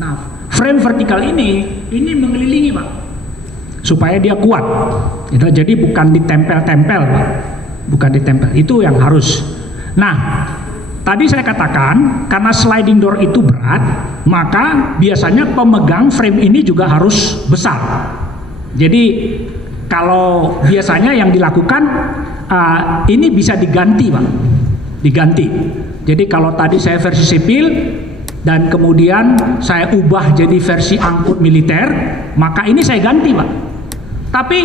Nah, frame vertikal ini mengelilingi Pak, supaya dia kuat. Jadi bukan ditempel-tempel Pak, bukan ditempel. Itu yang harus. Nah, tadi saya katakan karena sliding door itu berat, maka biasanya pemegang frame ini juga harus besar. Jadi kalau biasanya yang dilakukan ini bisa diganti Pak, diganti. Jadi kalau tadi saya versi sipil dan kemudian saya ubah jadi versi angkut militer, maka ini saya ganti Pak. Tapi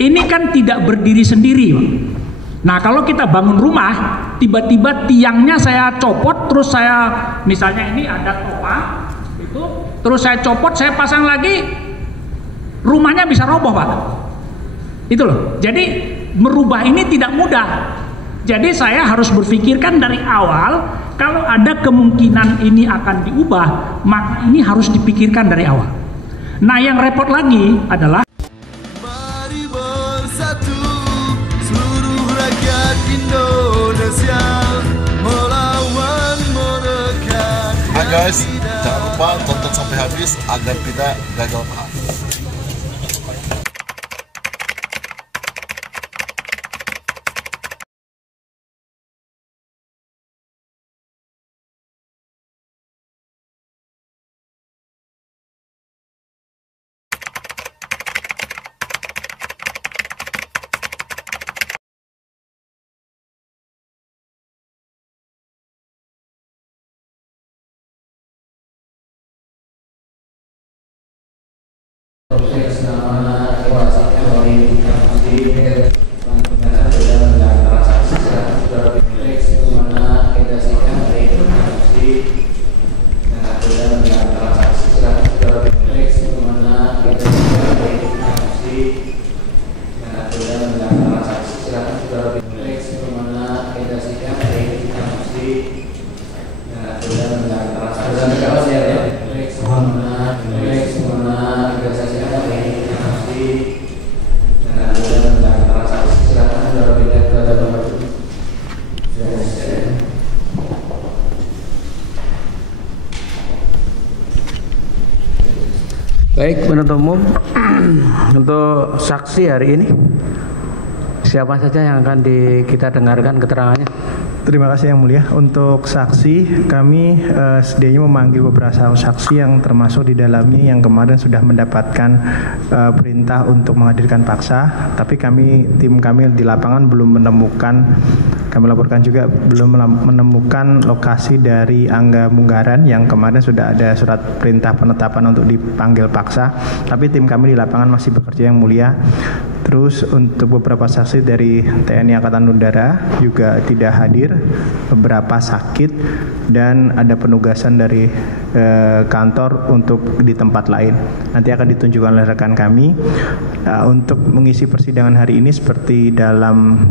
ini kan tidak berdiri sendiri Pak. Nah kalau kita bangun rumah, tiba-tiba tiangnya saya copot, terus saya misalnya ini ada topa, itu, terus saya copot, saya pasang lagi, rumahnya bisa roboh Pak. Itu loh. Jadi merubah ini tidak mudah. Jadi saya harus berpikirkan dari awal, kalau ada kemungkinan ini akan diubah, maka ini harus dipikirkan dari awal. Nah yang repot lagi adalah mari bersatu seluruh rakyat Indonesia melawan menekan. Hai guys, jangan lupa tonton sampai habis agar tidak gagal paham. Proses nama kuasa oleh dan transaksi sudah dimiliki mana edasikan dari transaksi dan transaksi sudah dimiliki mana edasikan dari transaksi dan transaksi sudah dimiliki mana edasikan dari transaksi dan transaksi Baik, penuntut umum, untuk saksi hari ini siapa saja yang akan kita dengarkan keterangannya? Terima kasih Yang Mulia. Untuk saksi, kami sedianya memanggil beberapa saksi yang termasuk di dalamnya yang kemarin sudah mendapatkan perintah untuk menghadirkan paksa, tapi tim kami di lapangan belum menemukan, kami laporkan juga belum menemukan lokasi dari Angga Munggaran yang kemarin sudah ada surat perintah penetapan untuk dipanggil paksa, tapi tim kami di lapangan masih bekerja Yang Mulia. Terus untuk beberapa saksi dari TNI Angkatan Udara juga tidak hadir, beberapa sakit dan ada penugasan dari kantor untuk di tempat lain. Nanti akan ditunjukkan oleh rekan kami. Untuk mengisi persidangan hari ini seperti dalam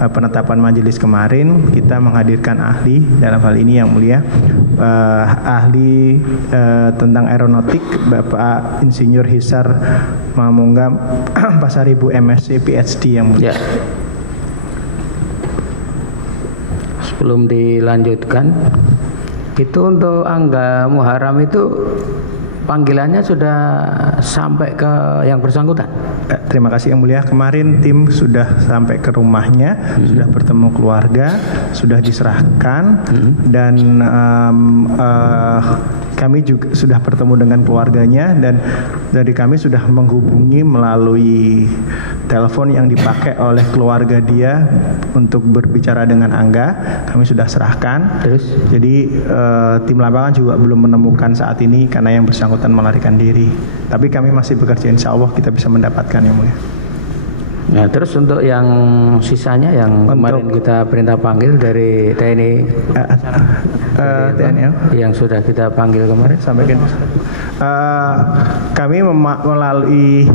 penetapan majelis kemarin, kita menghadirkan ahli dalam hal ini Yang Mulia, ahli tentang aeronautik Bapak Insinyur Hisar Mamungga Pasaribu MSc PhD Yang Mulia. Ya. Sebelum dilanjutkan, itu untuk Angga Muharram itu panggilannya sudah sampai ke yang bersangkutan? Terima kasih Yang Mulia. Kemarin tim sudah sampai ke rumahnya, sudah bertemu keluarga, sudah diserahkan, dan kami juga sudah bertemu dengan keluarganya, dan dari kami sudah menghubungi melalui telepon yang dipakai oleh keluarga dia untuk berbicara dengan Angga. Kami sudah serahkan. Terus? Jadi tim lapangan juga belum menemukan saat ini karena yang bersangkutan melarikan diri. Tapi kami masih bekerja, insya Allah kita bisa mendapatkan Yang Mulia. Nah, terus untuk yang sisanya yang kemarin kita perintah panggil dari TNI, TNI yang sudah kita panggil kemarin, sampaikan. Kami melalui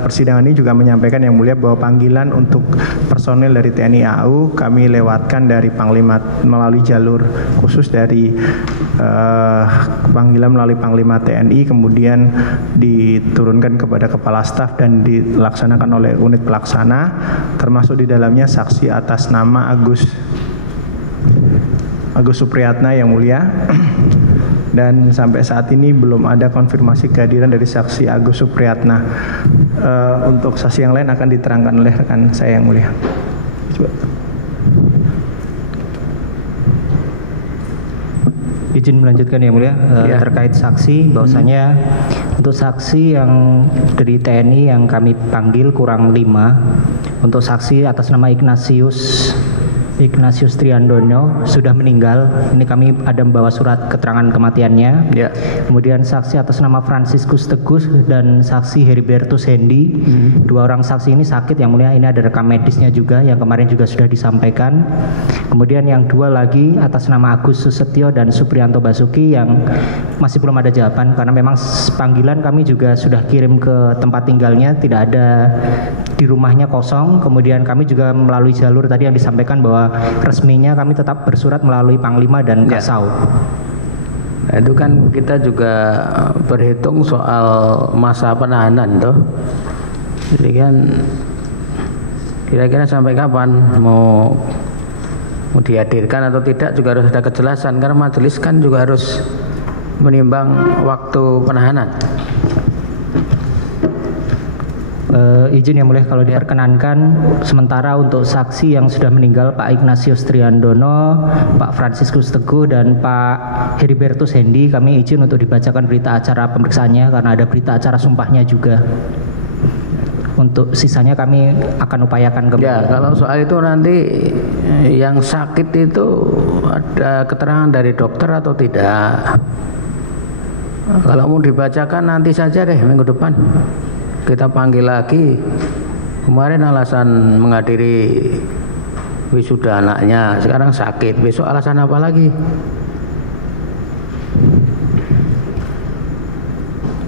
persidangan ini juga menyampaikan Yang Mulia bahwa panggilan untuk personil dari TNI AU kami lewatkan dari Panglima melalui jalur khusus dari panggilan melalui Panglima TNI, kemudian diturunkan kepada Kepala Staf dan dilaksanakan oleh unit pelaksana, termasuk di dalamnya saksi atas nama Agus Supriyatna Yang Mulia. dan sampai saat ini belum ada konfirmasi kehadiran dari saksi Agus Supriyatna. Untuk saksi yang lain akan diterangkan oleh rekan saya yang mulia. Coba. Izin melanjutkan yang mulia terkait saksi, bahwasanya untuk saksi yang dari TNI yang kami panggil kurang 5. Untuk saksi atas nama Ignatius Triandono sudah meninggal. Ini kami ada membawa surat keterangan kematiannya. Ya. Kemudian saksi atas nama Franciscus Tegus dan saksi Heribertus Hendi. 2 orang saksi ini sakit yang mulia. Ini ada rekam medisnya juga yang kemarin juga sudah disampaikan. Kemudian yang 2 lagi atas nama Agus Susetyo dan Supriyanto Basuki yang masih belum ada jawaban karena memang panggilan kami juga sudah kirim ke tempat tinggalnya, tidak ada di rumahnya, kosong. Kemudian kami juga melalui jalur tadi yang disampaikan bahwa resminya kami tetap bersurat melalui Panglima dan Kasau. Nah, itu kan kita juga berhitung soal masa penahanan toh. Jadi kan kira-kira sampai kapan mau dihadirkan atau tidak juga harus ada kejelasan karena majelis kan juga harus menimbang waktu penahanan. Izin yang mulia kalau diperkenankan, sementara untuk saksi yang sudah meninggal Pak Ignatius Triandono, Pak Franciscus Teguh dan Pak Heribertus Hendi, kami izin untuk dibacakan berita acara pemeriksaannya karena ada berita acara sumpahnya juga. Untuk sisanya kami akan upayakan kembali. Ya, kalau soal itu nanti yang sakit itu ada keterangan dari dokter atau tidak. Kalau mau dibacakan nanti saja deh minggu depan. Kita panggil lagi. Kemarin alasan menghadiri wisuda anaknya, sekarang sakit. Besok alasan apa lagi?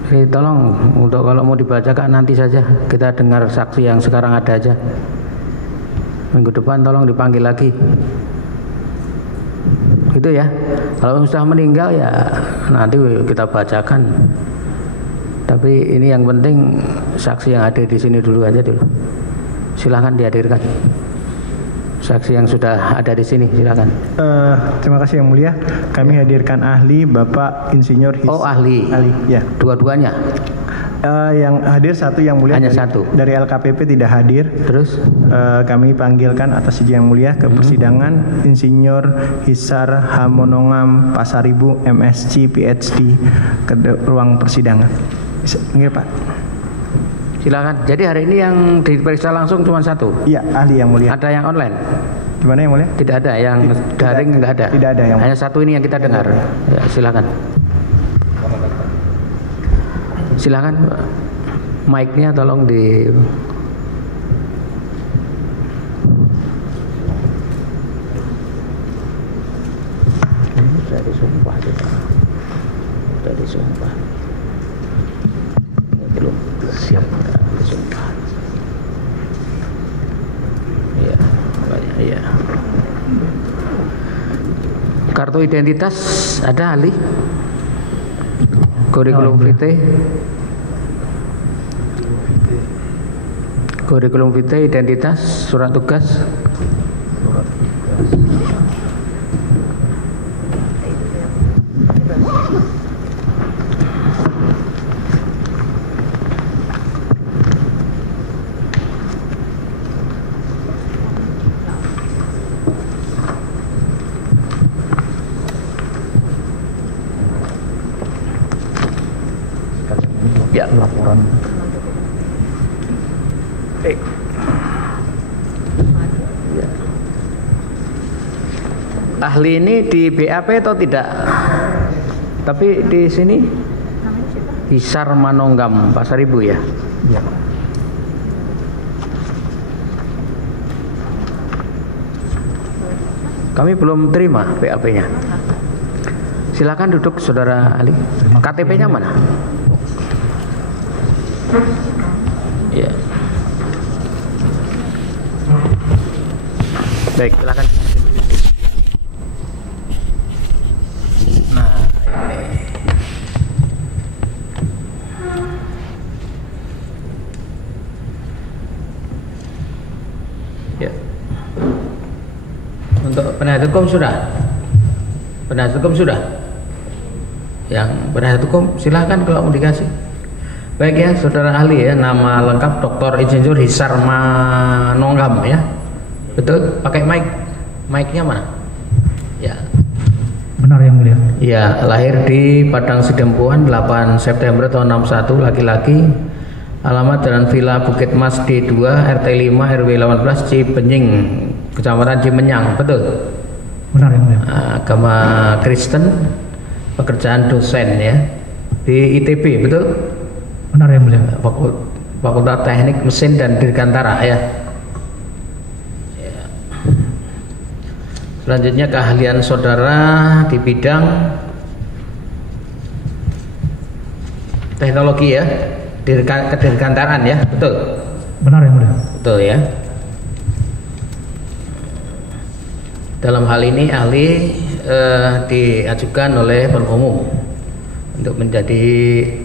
Jadi tolong untuk kalau mau dibacakan nanti saja. Kita dengar saksi yang sekarang ada aja. Minggu depan tolong dipanggil lagi. Gitu ya. Kalau sudah meninggal ya nanti kita bacakan. Tapi ini yang penting saksi yang ada di sini dulu aja dulu. Silahkan dihadirkan. Saksi yang sudah ada di sini silakan. Terima kasih yang mulia. Kami hadirkan ahli Bapak Insinyur Oh ahli. Ahli ya. Dua-duanya. Yang hadir satu yang mulia. Hanya dari, satu. Dari LKPP tidak hadir. Terus kami panggilkan atas izin yang mulia ke persidangan Insinyur Hisar Hamonongam Pasaribu MSc PhD ke ruang persidangan. Enggak Pak. silakan. Jadi hari ini yang diperiksa langsung cuma satu. Iya, ahli yang mulia. Ada yang online? Gimana yang mulia? Tidak ada, yang daring enggak ada. Tidak ada yang. Hanya satu ini yang kita dengar. Ya, silakan. Silakan. Mic-nya tolong di sudah disumpah juga. Sudah disumpah. Belum siap disumpah. Iya, banyak ya. Kartu identitas ada ahli? Kurikulum vitae. Kurikulum vitae, identitas, surat tugas. Ya, laporan. Ya. Ahli ini di BAP atau tidak? Tapi di sini Hisar Manonggam Pasaribu ya. Ya. Kami belum terima BAP-nya. Silakan duduk saudara ahli. KTP-nya mana? Ya. Baik, silakan. Nah, ini. Ya. Untuk penasihat hukum sudah? Penasihat hukum sudah? Yang penasihat hukum silahkan kalau mau dikasih. Baik ya, saudara ahli ya, nama lengkap Dr. Insinyur Hisar Manonggam ya. Betul? Pakai mic-nya mana? Ya. Benar yang mulia. Ya, lahir di Padang Sidempuan 8 September tahun 61, laki-laki. Alamat Jalan Villa Bukit Mas D2 RT 5 RW 18 Cibenying, Kecamatan Cimenyang. Betul? Benar yang mulia. Agama Kristen, pekerjaan dosen ya di ITB. Betul? Benar yang mulia. Fakultas Teknik Mesin dan Dirgantara ya. Selanjutnya keahlian saudara di bidang teknologi ya, kedirgantaraan ya, betul? Benar yang mulia. Betul ya. Dalam hal ini ahli diajukan oleh penuntut umum untuk menjadi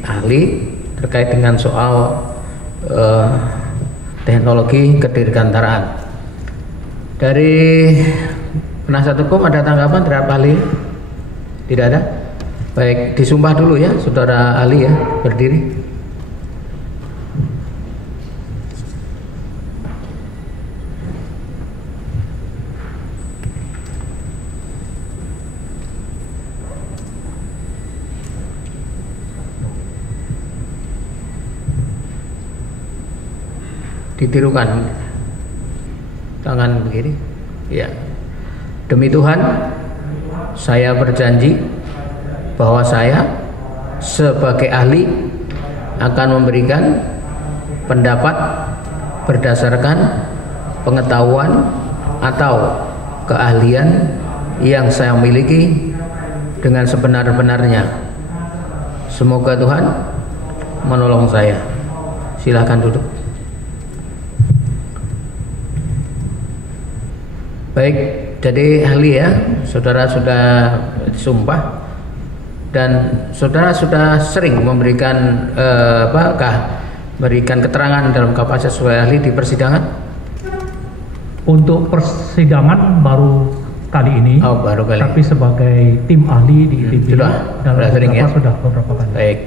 ahli terkait dengan soal teknologi kedirgantaraan. Dari penasihat hukum ada tanggapan terhadap ahli? Tidak ada? Baik, disumpah dulu ya saudara ahli ya, berdiri. Ditirukan tangan begini ya. Demi Tuhan, saya berjanji bahwa saya sebagai ahli akan memberikan pendapat berdasarkan pengetahuan atau keahlian yang saya miliki dengan sebenar-benarnya. Semoga Tuhan menolong saya. Silakan duduk. Baik, jadi ahli ya, saudara sudah disumpah dan saudara sudah sering memberikan memberikan keterangan dalam kapasitas sebagai ahli di persidangan. Untuk persidangan baru kali ini. Oh, baru kali. Tapi sebagai tim ahli di ITB sudah sering ya. Sudah beberapa kali. Baik,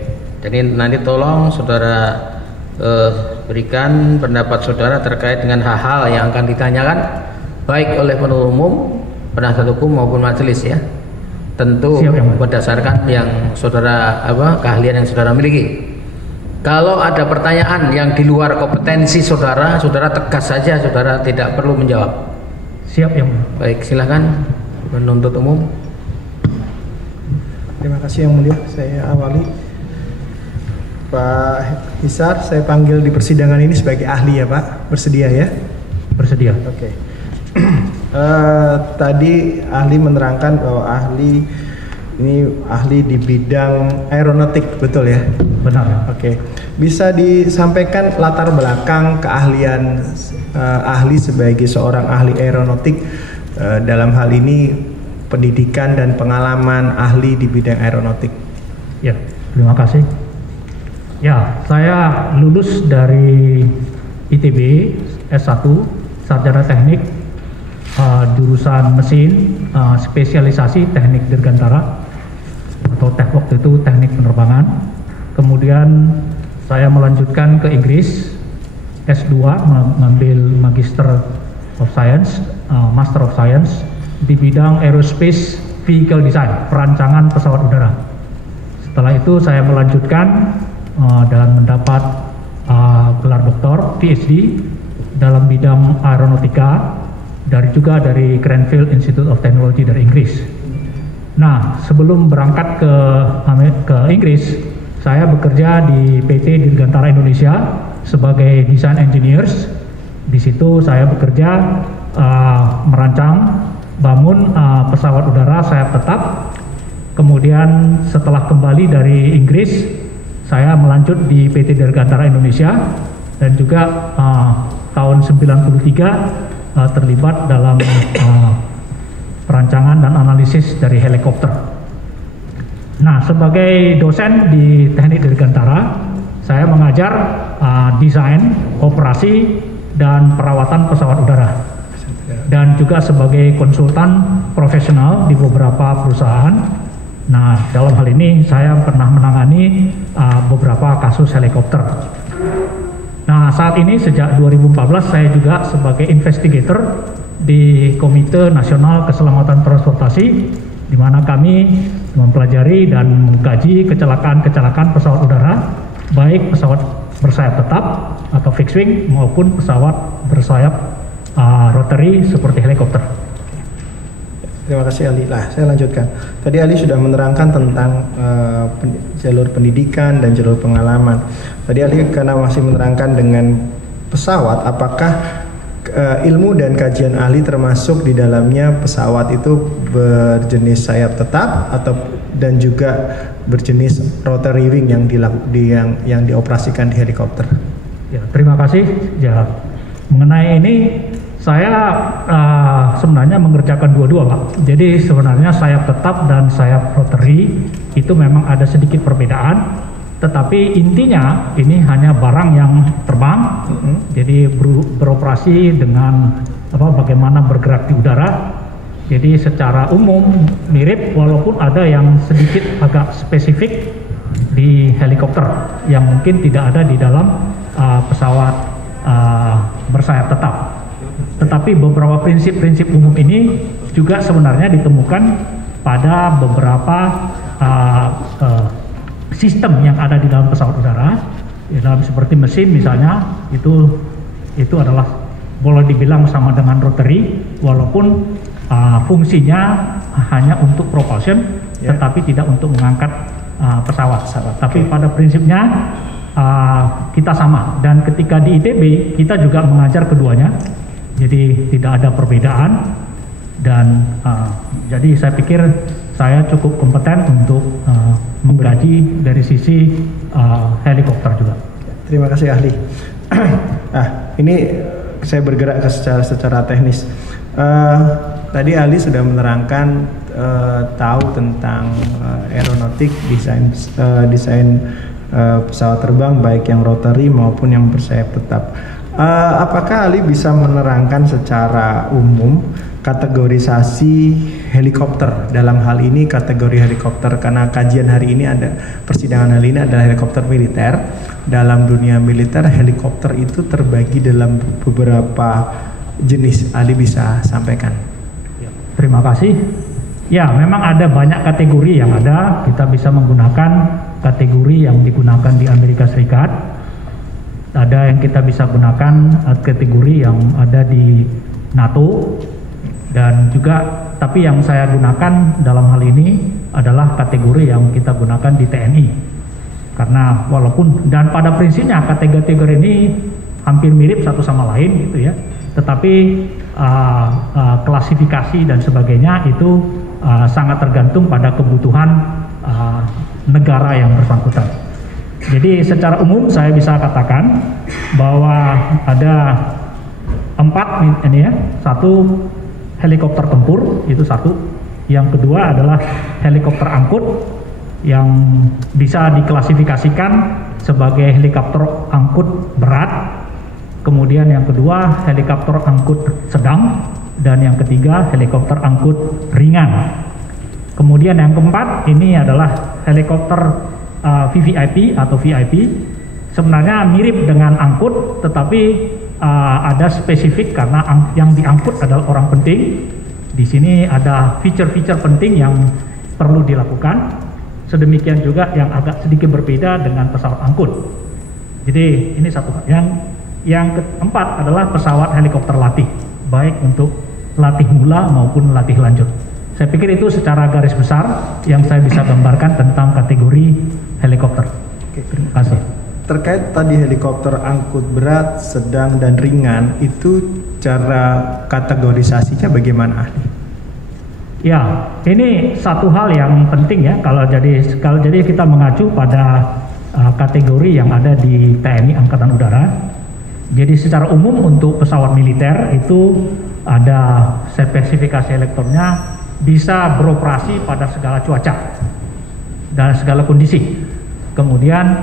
jadi nanti tolong saudara berikan pendapat saudara terkait dengan hal-hal yang akan ditanyakan baik oleh penuntut umum, penasihat hukum maupun majelis ya. Tentu berdasarkan yang saudara keahlian yang saudara miliki. Kalau ada pertanyaan yang di luar kompetensi saudara, saudara tegas saja, saudara tidak perlu menjawab. Siap yang mulia. Baik, silakan penuntut umum. Terima kasih yang mulia. Saya awali. Pak Hisar, saya panggil di persidangan ini sebagai ahli ya Pak. Bersedia ya? Bersedia. Oke. Tadi ahli menerangkan bahwa ahli di bidang aeronautik, betul ya? Benar. Oke. Bisa disampaikan latar belakang keahlian ahli sebagai seorang ahli aeronautik, dalam hal ini pendidikan dan pengalaman ahli di bidang aeronautik. Ya, terima kasih. Ya, saya lulus dari ITB S1 Sarjana Teknik, jurusan mesin, spesialisasi teknik dirgantara atau waktu itu teknik penerbangan. Kemudian saya melanjutkan ke Inggris S2, mengambil Magister of Science, Master of Science di bidang Aerospace Vehicle Design, perancangan pesawat udara. Setelah itu saya melanjutkan dan mendapat gelar doktor PhD dalam bidang aeronautika dari Cranfield Institute of Technology dari Inggris. Nah, sebelum berangkat ke Inggris, saya bekerja di PT Dirgantara Indonesia sebagai design engineers. Di situ saya bekerja merancang, bangun pesawat udara sayap tetap. Kemudian setelah kembali dari Inggris, saya melanjut di PT Dirgantara Indonesia dan juga tahun 93 terlibat dalam perancangan dan analisis dari helikopter. Nah, sebagai dosen di Teknik Dirgantara, saya mengajar desain, operasi, dan perawatan pesawat udara. Dan juga sebagai konsultan profesional di beberapa perusahaan Nah, dalam hal ini saya pernah menangani beberapa kasus helikopter. Nah, saat ini sejak 2014 saya juga sebagai investigator di Komite Nasional Keselamatan Transportasi, di mana kami mempelajari dan mengkaji kecelakaan-kecelakaan pesawat udara, baik pesawat bersayap tetap atau fixed wing maupun pesawat bersayap rotary seperti helikopter. Terima kasih Ali. Lah, saya lanjutkan. Tadi Ali sudah menerangkan tentang jalur pendidikan dan jalur pengalaman. Tadi Ali karena masih menerangkan dengan pesawat, apakah ilmu dan kajian Ali termasuk di dalamnya pesawat itu berjenis sayap tetap atau dan juga berjenis rotary wing yang dioperasikan di helikopter? Ya, terima kasih. Ya, mengenai ini saya sebenarnya mengerjakan dua-dua, Pak. Jadi sebenarnya sayap tetap dan sayap rotary itu memang ada sedikit perbedaan, tetapi intinya ini hanya barang yang terbang. Jadi beroperasi dengan bagaimana bergerak di udara. Jadi secara umum mirip, walaupun ada yang sedikit agak spesifik di helikopter yang mungkin tidak ada di dalam pesawat bersayap tetap. Tetapi beberapa prinsip-prinsip umum ini juga sebenarnya ditemukan pada beberapa sistem yang ada di dalam pesawat udara, di dalam seperti mesin misalnya, itu adalah boleh dibilang sama dengan rotary, walaupun fungsinya hanya untuk propulsion, tetapi tidak untuk mengangkat pesawat. Tapi pada prinsipnya kita sama, dan ketika di ITB kita juga mengajar keduanya. Jadi tidak ada perbedaan, dan jadi saya pikir saya cukup kompeten untuk mengkaji dari sisi helikopter juga. Terima kasih ahli. Nah, ini saya bergerak ke secara teknis. Tadi ahli sudah menerangkan tahu tentang aeronautik, desain pesawat terbang baik yang rotary maupun yang bersayap tetap. Apakah Ali bisa menerangkan secara umum kategorisasi helikopter? Dalam hal ini kategori helikopter, karena kajian hari ini persidangan hari ini adalah helikopter militer. Dalam dunia militer, helikopter itu terbagi dalam beberapa jenis. Ali bisa sampaikan. Terima kasih. Ya, memang ada banyak kategori yang ada. Kita bisa menggunakan kategori yang digunakan di Amerika Serikat. Ada yang kita bisa gunakan kategori yang ada di NATO, dan juga tapi yang saya gunakan dalam hal ini adalah kategori yang kita gunakan di TNI, karena walaupun dan pada prinsipnya kategori ini hampir mirip satu sama lain gitu ya, tetapi klasifikasi dan sebagainya itu sangat tergantung pada kebutuhan negara yang bersangkutan. Jadi secara umum saya bisa katakan bahwa ada 4 ini ya. Satu, helikopter tempur, itu satu. Yang kedua adalah helikopter angkut yang bisa diklasifikasikan sebagai helikopter angkut berat. Kemudian yang kedua helikopter angkut sedang, dan yang ketiga helikopter angkut ringan. Kemudian yang keempat ini adalah helikopter VVIP atau VIP. Sebenarnya mirip dengan angkut, tetapi ada spesifik karena yang diangkut adalah orang penting. Di sini ada fitur-fitur penting yang perlu dilakukan. Sedemikian juga yang agak sedikit berbeda dengan pesawat angkut. Jadi ini satu. Yang keempat adalah pesawat helikopter latih, baik untuk latih mula maupun latih lanjut. Saya pikir itu secara garis besar yang saya bisa gambarkan tentang kategori helikopter. Oke, terima kasih. Terkait tadi helikopter angkut berat, sedang, dan ringan, itu cara kategorisasinya bagaimana ahli? Ya, ini satu hal yang penting ya. Kalau jadi kita mengacu pada kategori yang ada di TNI Angkatan Udara. Jadi secara umum untuk pesawat militer itu ada spesifikasi elektroniknya, bisa beroperasi pada segala cuaca dan segala kondisi. Kemudian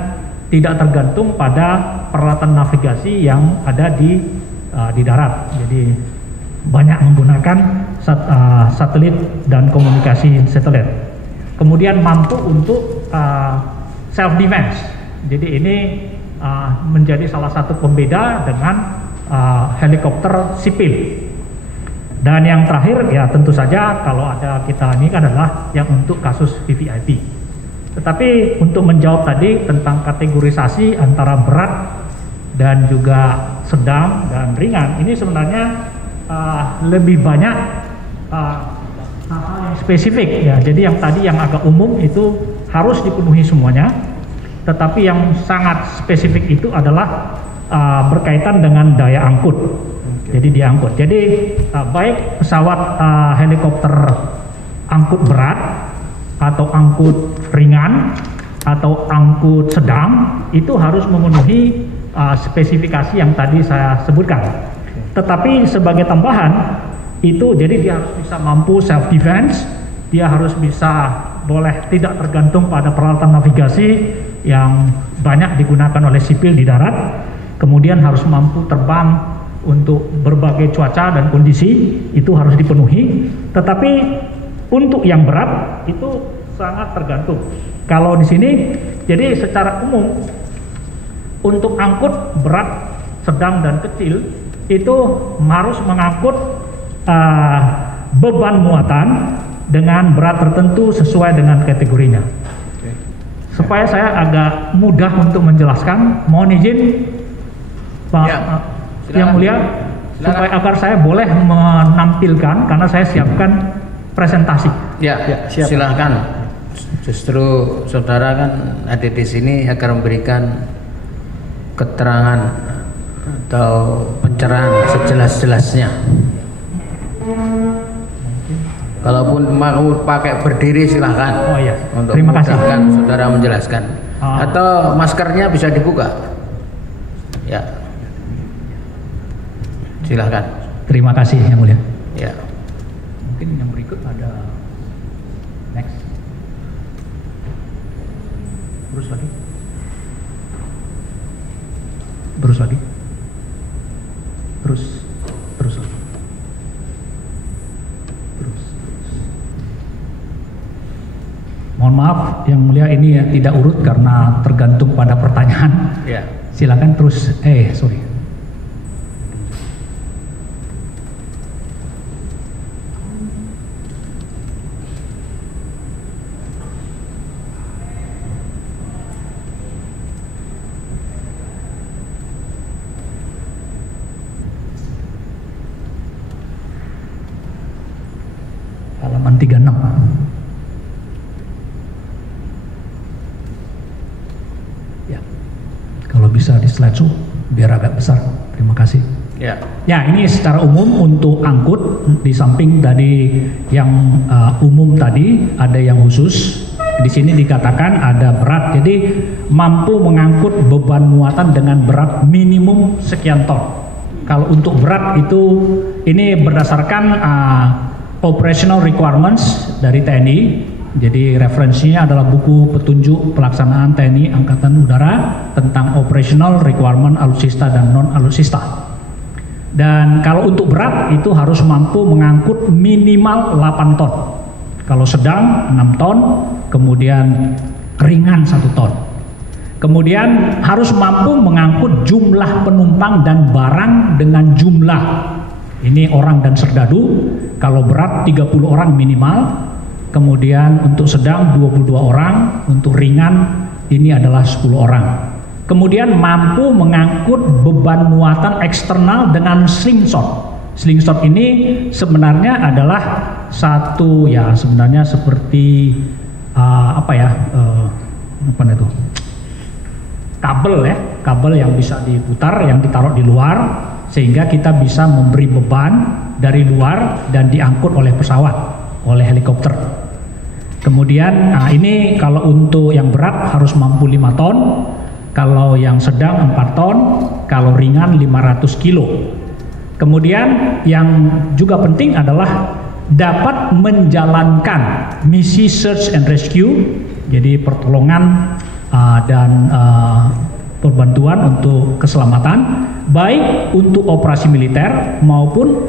tidak tergantung pada peralatan navigasi yang ada di darat. Jadi banyak menggunakan satelit dan komunikasi satelit. kemudian mampu untuk self defense. Jadi ini menjadi salah satu pembeda dengan helikopter sipil. Dan yang terakhir ya tentu saja kalau ada kita ini adalah yang untuk kasus VVIP. Tetapi untuk menjawab tadi tentang kategorisasi antara berat dan juga sedang dan ringan, ini sebenarnya lebih banyak hal-hal yang spesifik ya. Jadi yang tadi yang agak umum itu harus dipenuhi semuanya, tetapi yang sangat spesifik itu adalah berkaitan dengan daya angkut. Jadi diangkut. Jadi baik pesawat helikopter angkut berat atau angkut ringan atau angkut sedang itu harus memenuhi spesifikasi yang tadi saya sebutkan. Tetapi sebagai tambahan itu jadi dia harus bisa mampu self defense, dia harus bisa boleh tidak tergantung pada peralatan navigasi yang banyak digunakan oleh sipil di darat, kemudian harus mampu terbang untuk berbagai cuaca dan kondisi, itu harus dipenuhi. Tetapi untuk yang berat itu sangat tergantung. Kalau di sini jadi secara umum untuk angkut berat, sedang dan kecil itu harus mengangkut beban muatan dengan berat tertentu sesuai dengan kategorinya. Supaya saya agak mudah untuk menjelaskan, mohon izin Pak Yang Mulia, supaya agar saya boleh menampilkan karena saya siapkan presentasi. Ya, silakan. Justru saudara kan ada di sini agar memberikan keterangan atau pencerahan sejelas-jelasnya. Kalaupun mau pakai berdiri silahkan. Oh iya. Untuk Terima kasih. Saudara menjelaskan. Atau maskernya bisa dibuka. Ya. Silahkan. Terima kasih Yang Mulia. Ya. Mungkin yang berikut ada next. Terus lagi. Terus lagi. Terus lagi. Terus. Mohon maaf Yang Mulia, ini ya tidak urut karena tergantung pada pertanyaan. Ya. Silakan terus. Sorry. Halaman 36. Ya. Kalau bisa di slideshow biar agak besar. Terima kasih. Ya. Ya, ini secara umum untuk angkut, di samping tadi yang umum tadi ada yang khusus. Di sini dikatakan ada berat. Jadi mampu mengangkut beban muatan dengan berat minimum sekian ton. Kalau untuk berat itu ini berdasarkan operational requirements dari TNI. Jadi referensinya adalah buku petunjuk pelaksanaan TNI Angkatan Udara tentang operational requirement alutsista dan non alutsista. Dan kalau untuk berat itu harus mampu mengangkut minimal 8 ton. Kalau sedang 6 ton, kemudian ringan 1 ton. Kemudian harus mampu mengangkut jumlah penumpang dan barang dengan jumlah ini orang dan serdadu. Kalau berat 30 orang minimal, kemudian untuk sedang 22 orang, untuk ringan ini adalah 10 orang. Kemudian mampu mengangkut beban muatan eksternal dengan slingshot. Slingshot ini sebenarnya adalah satu ya sebenarnya seperti kabel yang bisa diputar, yang ditaruh di luar sehingga kita bisa memberi beban dari luar dan diangkut oleh pesawat, oleh helikopter. Kemudian ini kalau untuk yang berat harus mampu 5 ton, kalau yang sedang 4 ton, kalau ringan 500 kilo. Kemudian yang juga penting adalah dapat menjalankan misi search and rescue, jadi pertolongan dan perbantuan untuk keselamatan, baik untuk operasi militer maupun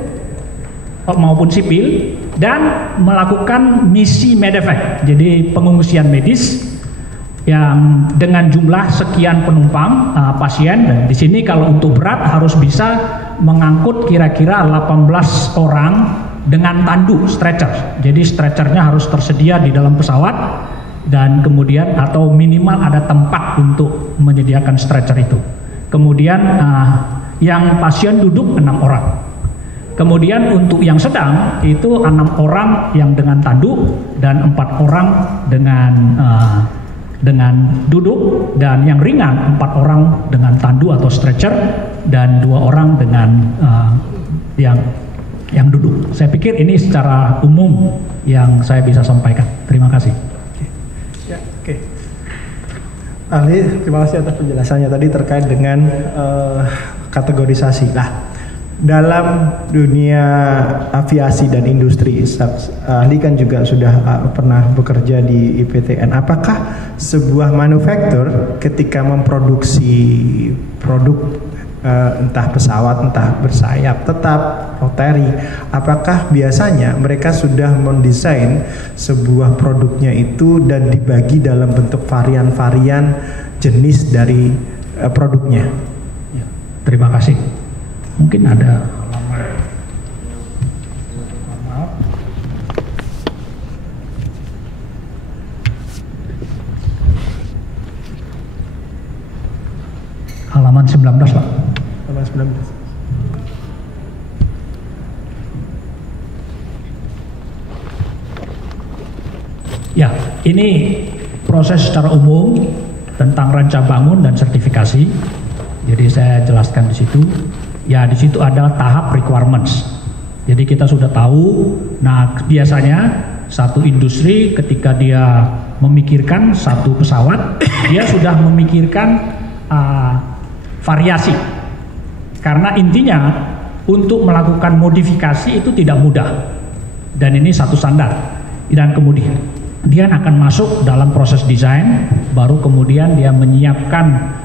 sipil dan melakukan misi medevac, jadi pengungsian medis yang dengan jumlah sekian penumpang pasien. Dan di sini kalau untuk berat harus bisa mengangkut kira-kira 18 orang dengan tandu stretcher. Jadi stretchernya harus tersedia di dalam pesawat dan kemudian atau minimal ada tempat untuk menyediakan stretcher itu. Kemudian yang pasien duduk 6 orang. Kemudian untuk yang sedang itu 6 orang yang dengan tanduk dan 4 orang dengan duduk, dan yang ringan 4 orang dengan tandu atau stretcher dan 2 orang dengan yang duduk. Saya pikir ini secara umum yang saya bisa sampaikan. Terima kasih. Oke. Ahli, terima kasih atas penjelasannya tadi terkait dengan kategorisasi. Nah, dalam dunia aviasi dan industri, ahli kan juga sudah pernah bekerja di IPTN. Apakah sebuah manufaktur ketika memproduksi produk entah pesawat, entah bersayap, tetap rotary, apakah biasanya mereka sudah mendesain sebuah produknya itu dan dibagi dalam bentuk varian-varian jenis dari produknya? Ya, terima kasih. Mungkin ada halaman 19, Pak. Halaman 19. Ya, ini proses secara umum tentang ranca bangun dan sertifikasi. Jadi saya jelaskan di situ. Ya, di situ ada tahap requirements. Jadi kita sudah tahu. Nah, biasanya satu industri ketika dia memikirkan satu pesawat, dia sudah memikirkan variasi. Karena intinya untuk melakukan modifikasi itu tidak mudah. Dan ini satu standar. Dan kemudian dia akan masuk dalam proses desain, baru kemudian dia menyiapkan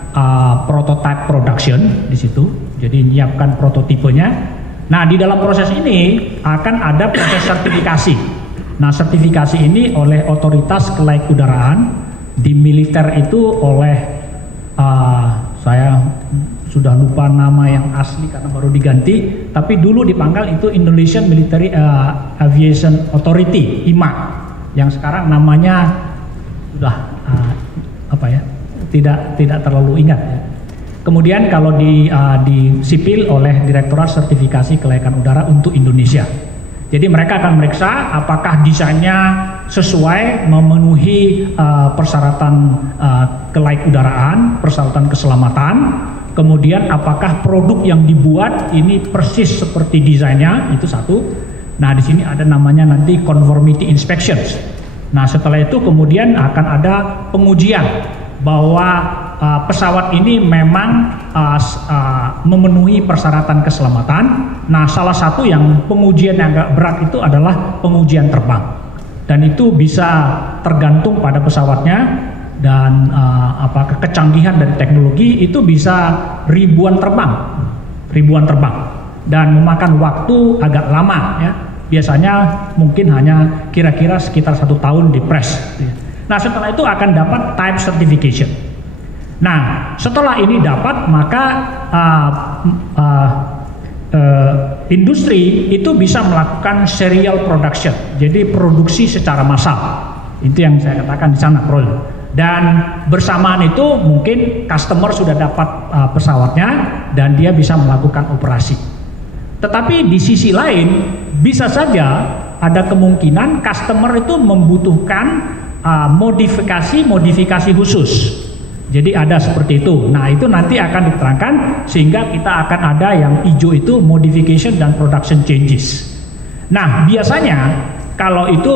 prototype production di situ. Jadi menyiapkan prototipenya. Nah, di dalam proses ini akan ada proses sertifikasi. Nah, sertifikasi ini oleh otoritas kelaikudaraan, di militer itu oleh saya sudah lupa nama yang asli karena baru diganti, tapi dulu dipanggil itu Indonesian Military Aviation Authority, IMA, yang sekarang namanya sudah tidak terlalu ingat ya. Kemudian kalau di sipil oleh Direktorat Sertifikasi Kelayakan Udara untuk Indonesia. Jadi mereka akan meriksa apakah desainnya sesuai memenuhi persyaratan kelaikudaraan, persyaratan keselamatan. Kemudian apakah produk yang dibuat ini persis seperti desainnya, itu satu. Nah, di sini ada namanya nanti conformity inspections. Nah, setelah itu kemudian akan ada pengujian bahwa pesawat ini memang memenuhi persyaratan keselamatan. Nah, salah satu yang pengujian yang agak berat itu adalah pengujian terbang, dan itu bisa tergantung pada pesawatnya dan kecanggihan dari teknologi itu bisa ribuan terbang dan memakan waktu agak lama ya. Biasanya mungkin hanya kira-kira sekitar 1 tahun di press. Nah, setelah itu akan dapat type certification. Nah, setelah ini dapat, maka industri itu bisa melakukan serial production, jadi produksi secara massal. Itu yang saya katakan di sana, Prof. Dan bersamaan itu mungkin customer sudah dapat pesawatnya dan dia bisa melakukan operasi. Tetapi di sisi lain bisa saja ada kemungkinan customer itu membutuhkan modifikasi khusus. Jadi ada seperti itu. Nah, itu nanti akan diterangkan sehingga kita akan ada yang hijau itu modification dan production changes. Nah, biasanya kalau itu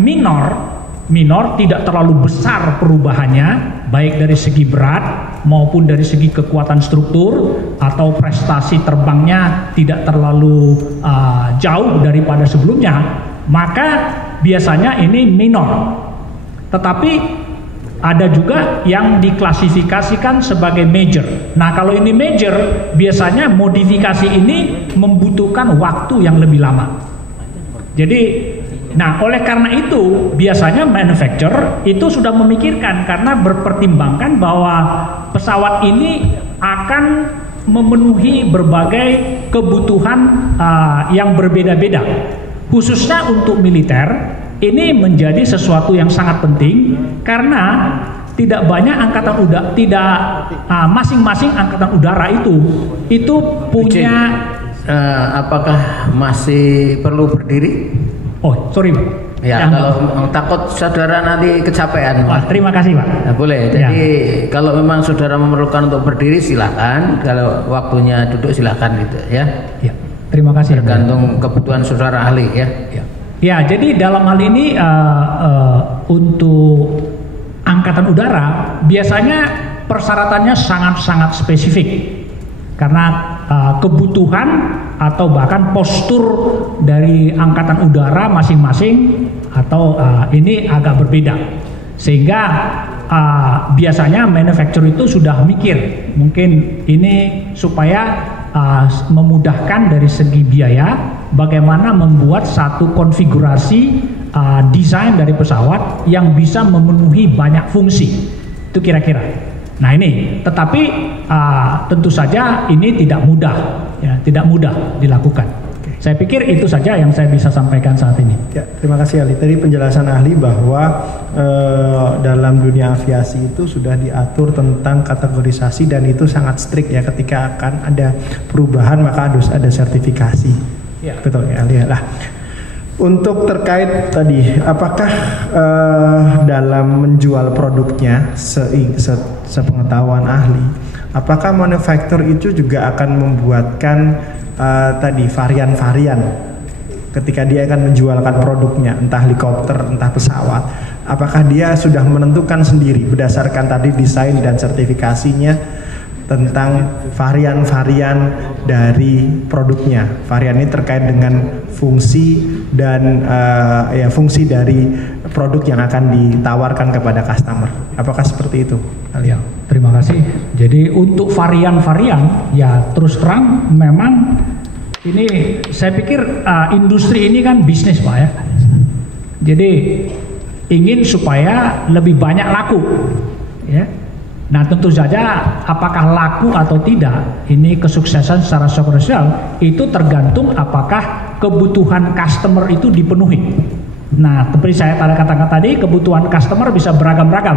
minor tidak terlalu besar perubahannya, baik dari segi berat maupun dari segi kekuatan struktur atau prestasi terbangnya tidak terlalu jauh daripada sebelumnya, maka biasanya ini minor. Tetapi ada juga yang diklasifikasikan sebagai major. Nah, kalau ini major, biasanya modifikasi ini membutuhkan waktu yang lebih lama. Jadi, nah oleh karena itu biasanya manufacturer itu sudah memikirkan karena berpertimbangkan bahwa pesawat ini akan memenuhi berbagai kebutuhan yang berbeda-beda. Khususnya untuk militer, ini menjadi sesuatu yang sangat penting karena tidak banyak angkatan udara, masing-masing angkatan udara itu punya. Apakah masih perlu berdiri? Oh, sorry Pak. Ya, kalau takut saudara nanti kecapean. Wah, terima kasih Pak. Nah, boleh. Jadi kalau memang saudara memerlukan untuk berdiri silakan. Kalau waktunya duduk silakan gitu ya. Ya, terima kasih. Tergantung kebutuhan saudara ahli ya. Ya, jadi dalam hal ini untuk angkatan udara biasanya persyaratannya sangat-sangat spesifik karena kebutuhan atau bahkan postur dari angkatan udara masing-masing atau ini agak berbeda sehingga biasanya manufacturer itu sudah mikir mungkin ini supaya memudahkan dari segi biaya bagaimana membuat satu konfigurasi desain dari pesawat yang bisa memenuhi banyak fungsi itu kira-kira. Nah ini, tetapi tentu saja ini tidak mudah, ya, tidak mudah dilakukan. Saya pikir itu saja yang saya bisa sampaikan saat ini. Ya, terima kasih ahli. Tadi penjelasan ahli bahwa dalam dunia aviasi itu sudah diatur tentang kategorisasi dan itu sangat strict ya ketika akan ada perubahan maka harus ada sertifikasi. Ya. Betul ya ahli. Lah. Untuk terkait tadi, apakah dalam menjual produknya sepengetahuan ahli, apakah manufaktur itu juga akan membuatkan tadi varian-varian ketika dia akan menjualkan produknya, entah helikopter, entah pesawat, apakah dia sudah menentukan sendiri berdasarkan tadi desain dan sertifikasinya tentang varian-varian dari produknya. Varian ini terkait dengan fungsi dan fungsi dari produk yang akan ditawarkan kepada customer. Apakah seperti itu? Ya, terima kasih. Jadi untuk varian-varian ya terus terang memang ini saya pikir industri ini kan bisnis Pak ya. Jadi ingin supaya lebih banyak laku ya. Nah tentu saja apakah laku atau tidak ini kesuksesan secara komersial itu tergantung apakah kebutuhan customer itu dipenuhi. Nah seperti saya katakan tadi kebutuhan customer bisa beragam-ragam.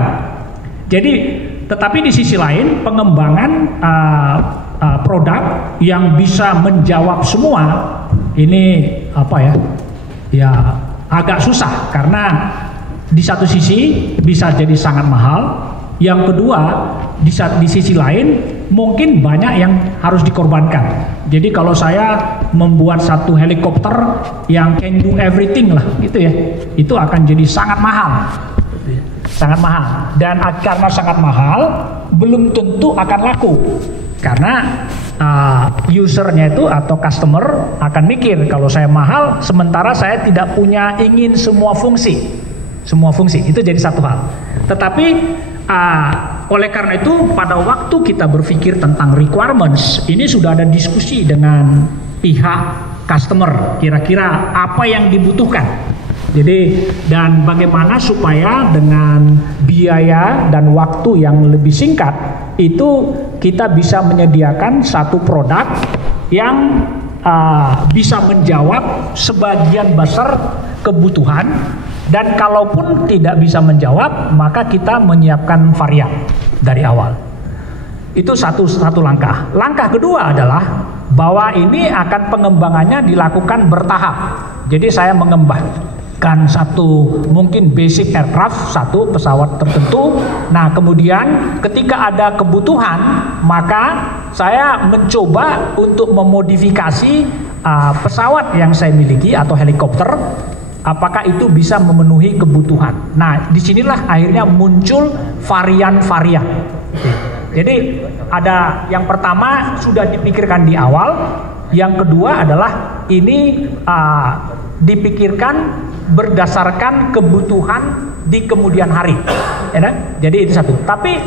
Jadi tetapi di sisi lain pengembangan produk yang bisa menjawab semua ini apa ya agak susah karena di satu sisi bisa jadi sangat mahal. Yang kedua, di sisi lain mungkin banyak yang harus dikorbankan. Jadi kalau saya membuat satu helikopter yang can do everything lah, gitu ya, itu akan jadi sangat mahal, sangat mahal. Dan karena sangat mahal, belum tentu akan laku. Karena usernya itu atau customer akan mikir kalau saya mahal, sementara saya tidak punya ingin semua fungsi itu jadi satu hal. Tetapi oleh karena itu pada waktu kita berpikir tentang requirements ini sudah ada diskusi dengan pihak customer kira-kira apa yang dibutuhkan. Jadi dan bagaimana supaya dengan biaya dan waktu yang lebih singkat itu kita bisa menyediakan satu produk yang bisa menjawab sebagian besar kebutuhan. Dan kalaupun tidak bisa menjawab, maka kita menyiapkan varian dari awal. Itu satu langkah. Langkah kedua adalah bahwa ini akan pengembangannya dilakukan bertahap. Jadi saya mengembangkan satu mungkin basic aircraft, satu pesawat tertentu. Nah kemudian ketika ada kebutuhan, maka saya mencoba untuk memodifikasi pesawat yang saya miliki atau helikopter. Apakah itu bisa memenuhi kebutuhan? Nah, disinilah akhirnya muncul varian-varian. Jadi ada yang pertama sudah dipikirkan di awal, yang kedua adalah ini dipikirkan berdasarkan kebutuhan di kemudian hari. Ya, kan? Jadi itu satu. Tapi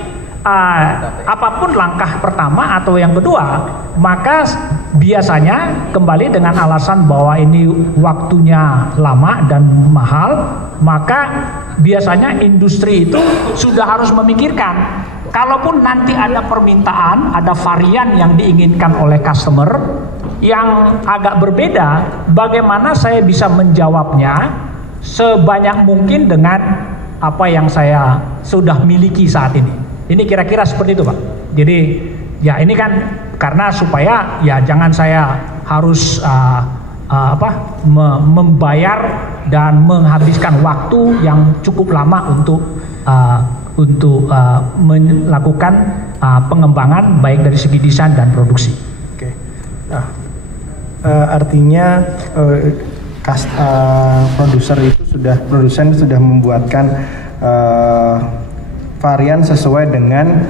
apapun langkah pertama atau yang kedua, maka biasanya kembali dengan alasan bahwa ini waktunya lama dan mahal, maka biasanya industri itu sudah harus memikirkan, kalaupun nanti ada permintaan, ada varian yang diinginkan oleh customer yang agak berbeda, bagaimana saya bisa menjawabnya sebanyak mungkin dengan apa yang saya sudah miliki saat ini. Ini kira-kira seperti itu, Pak. Jadi ya ini kan karena supaya ya jangan saya harus membayar dan menghabiskan waktu yang cukup lama untuk melakukan pengembangan baik dari segi desain dan produksi. Oke. Nah, artinya produsen sudah membuatkan varian sesuai dengan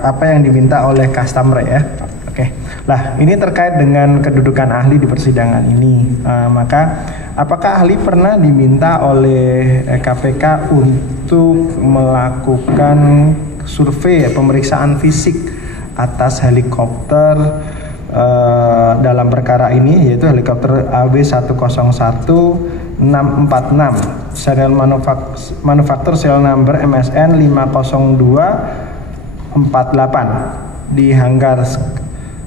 apa yang diminta oleh customer ya. Oke. Lah, ini terkait dengan kedudukan ahli di persidangan ini. Maka apakah ahli pernah diminta oleh KPK untuk melakukan survei pemeriksaan fisik atas helikopter dalam perkara ini, yaitu helikopter AB101-646 serial manufaktur serial number MSN 50248 di hanggar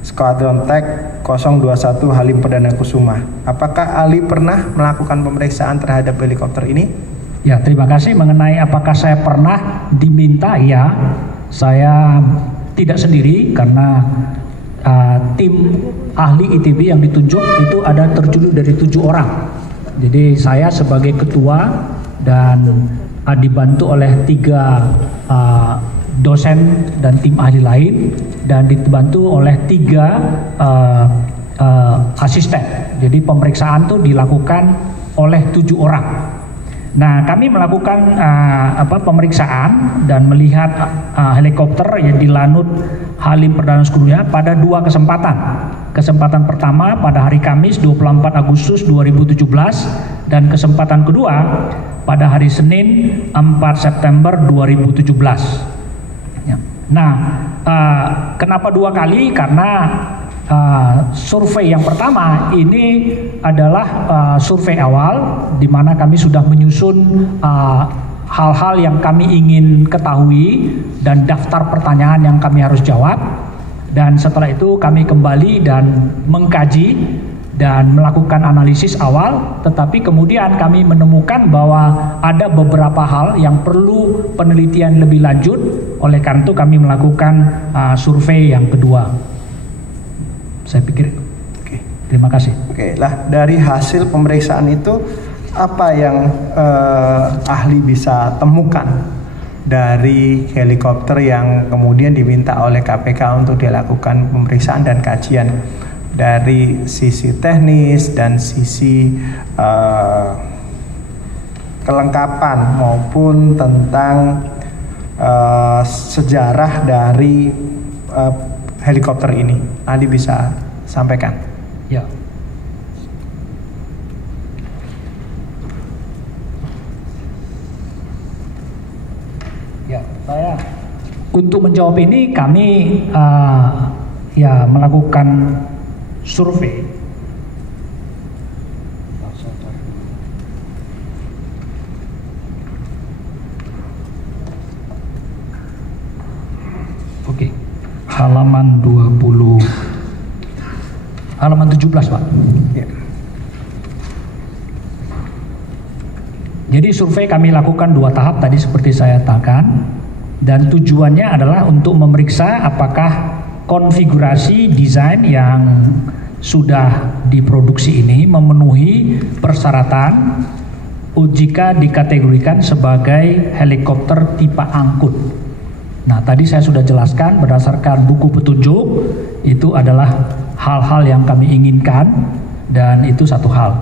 Squadron Tech 021 Halim Perdana Kusuma. Apakah Ali pernah melakukan pemeriksaan terhadap helikopter ini? Ya, terima kasih. Mengenai apakah saya pernah diminta, ya, saya tidak sendiri karena tim ahli ITB yang ditunjuk itu ada terdiri dari 7 orang. Jadi saya sebagai ketua dan dibantu oleh 3 dosen dan tim ahli lain, dan dibantu oleh 3 asisten. Jadi pemeriksaan itu dilakukan oleh 7 orang. Nah, kami melakukan pemeriksaan dan melihat helikopter yang di Lanut Halim Perdana Kusuma pada 2 kesempatan. Kesempatan pertama pada hari Kamis 24 Agustus 2017 dan kesempatan kedua pada hari Senin 4 September 2017. Ya. Nah, kenapa 2 kali? Karena survei yang pertama ini adalah survei awal di mana kami sudah menyusun hal-hal yang kami ingin ketahui dan daftar pertanyaan yang kami harus jawab, dan setelah itu kami kembali dan mengkaji dan melakukan analisis awal, tetapi kemudian kami menemukan bahwa ada beberapa hal yang perlu penelitian lebih lanjut, oleh karena itu kami melakukan survei yang kedua. Saya pikir. Oke. Terima kasih. Oke, lah dari hasil pemeriksaan itu apa yang ahli bisa temukan dari helikopter yang kemudian diminta oleh KPK untuk dilakukan pemeriksaan dan kajian dari sisi teknis dan sisi kelengkapan maupun tentang sejarah dari helikopter ini, Adi bisa sampaikan? Ya. Ya, saya untuk menjawab ini kami melakukan survei. Oke. Halaman 17, Pak. Ya. Jadi survei kami lakukan 2 tahap tadi seperti saya katakan, dan tujuannya adalah untuk memeriksa apakah konfigurasi desain yang sudah diproduksi ini memenuhi persyaratan jika dikategorikan sebagai helikopter tipe angkut. Nah, tadi saya sudah jelaskan berdasarkan buku petunjuk, itu adalah hal-hal yang kami inginkan, dan itu satu hal.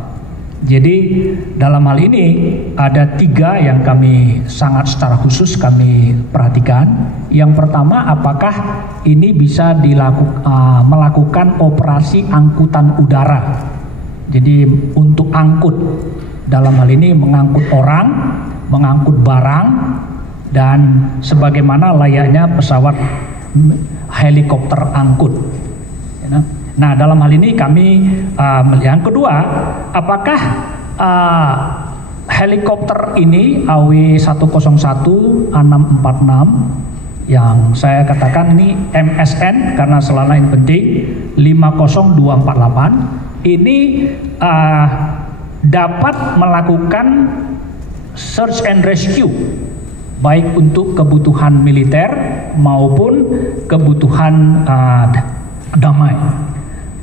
Jadi dalam hal ini ada 3 yang kami sangat secara khusus kami perhatikan. Yang pertama, apakah ini bisa melakukan operasi angkutan udara. Jadi untuk angkut, dalam hal ini mengangkut orang, mengangkut barang, dan sebagaimana layaknya pesawat helikopter angkut. Nah, dalam hal ini kami yang kedua, apakah helikopter ini AW101 A646 yang saya katakan ini MSN karena selama ini penting 50248 ini dapat melakukan search and rescue baik untuk kebutuhan militer maupun kebutuhan damai.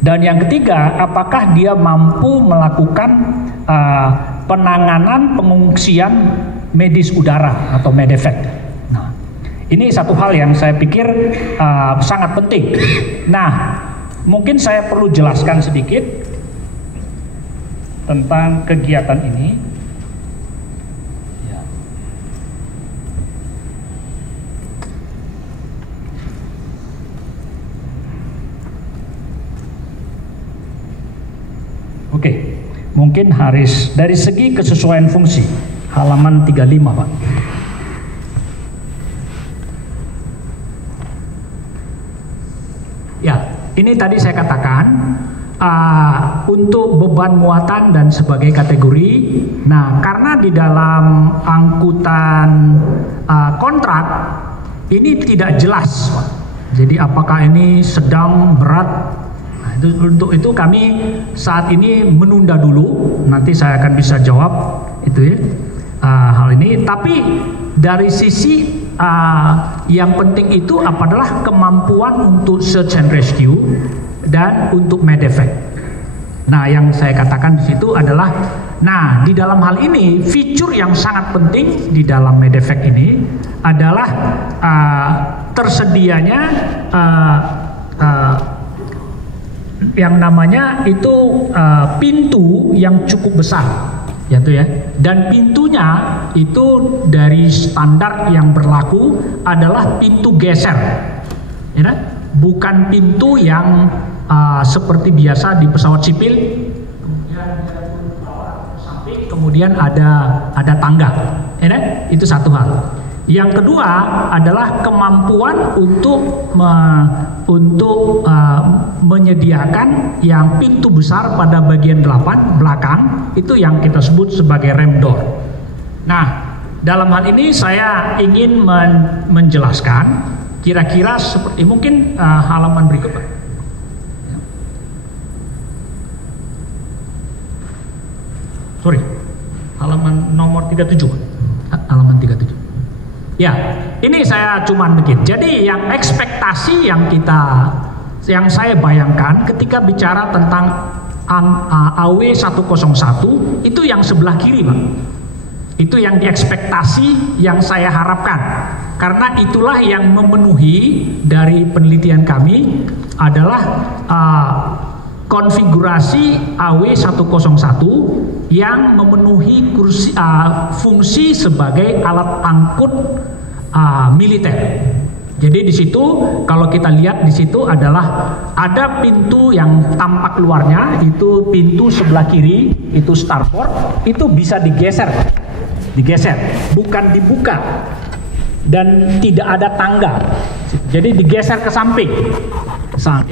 Dan yang ketiga, apakah dia mampu melakukan penanganan pengungsian medis udara atau medevac. Nah, ini satu hal yang saya pikir sangat penting. Nah, mungkin saya perlu jelaskan sedikit tentang kegiatan ini. Oke, mungkin harus dari segi kesesuaian fungsi, halaman 35, Pak. Ya, ini tadi saya katakan untuk beban muatan dan sebagai kategori. Nah, karena di dalam angkutan kontrak ini tidak jelas, Pak. Jadi apakah ini sedang, berat? Untuk itu kami saat ini menunda dulu, nanti saya akan bisa jawab itu ya hal ini. Tapi dari sisi yang penting itu adalah kemampuan untuk search and rescue dan untuk medevac. Nah, yang saya katakan di situ adalah, nah di dalam hal ini fitur yang sangat penting di dalam medevac ini adalah tersedianya yang namanya itu pintu yang cukup besar, yaitu ya. Dan pintunya itu dari standar yang berlaku adalah pintu geser, ya, bukan pintu yang seperti biasa di pesawat sipil, kemudian ada tangga, ya, itu satu hal. Yang kedua adalah kemampuan untuk menyediakan yang pintu besar pada bagian belakang, itu yang kita sebut sebagai rem door. Nah, dalam hal ini saya ingin menjelaskan kira-kira seperti mungkin halaman berikut, Pak. Sorry, halaman nomor 37, halaman 37. Ya, ini saya cuman dikit. Jadi yang ekspektasi yang saya bayangkan ketika bicara tentang AW101 itu yang sebelah kiri, Pak. Itu yang diekspektasi yang saya harapkan. Karena itulah yang memenuhi dari penelitian kami adalah konfigurasi AW101 yang memenuhi fungsi sebagai alat angkut militer. Jadi di situ kalau kita lihat di situ adalah ada pintu yang tampak luarnya, itu pintu sebelah kiri, itu starboard, itu bisa digeser, bukan dibuka dan tidak ada tangga. Jadi digeser ke samping.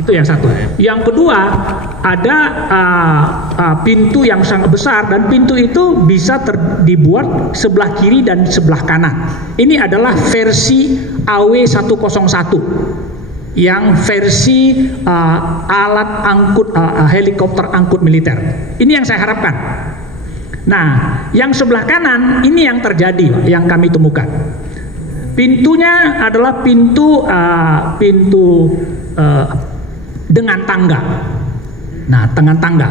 Itu yang satu. Yang kedua ada pintu yang sangat besar dan pintu itu bisa dibuat sebelah kiri dan sebelah kanan. Ini adalah versi AW101 yang versi alat angkut helikopter angkut militer. Ini yang saya harapkan. Nah, yang sebelah kanan ini yang terjadi, yang kami temukan. Pintunya adalah pintu dengan tangga. Nah, dengan tangga.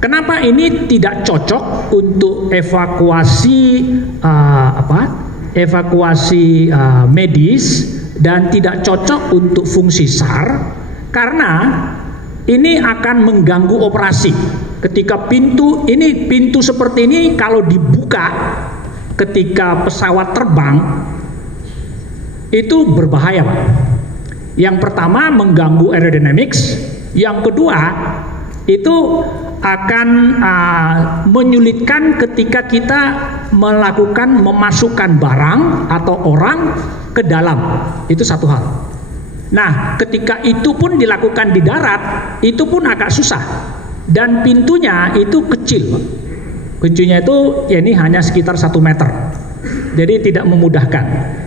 Kenapa ini tidak cocok untuk evakuasi medis dan tidak cocok untuk fungsi SAR? Karena ini akan mengganggu operasi. Ketika pintu seperti ini kalau dibuka ketika pesawat terbang itu berbahaya, Pak. Yang pertama mengganggu aerodynamics, yang kedua itu akan menyulitkan ketika kita memasukkan barang atau orang ke dalam. Itu satu hal. Nah, ketika itu pun dilakukan di darat, itu pun agak susah. Dan pintunya itu kecil. Pintunya itu ya ini hanya sekitar 1 meter. Jadi tidak memudahkan.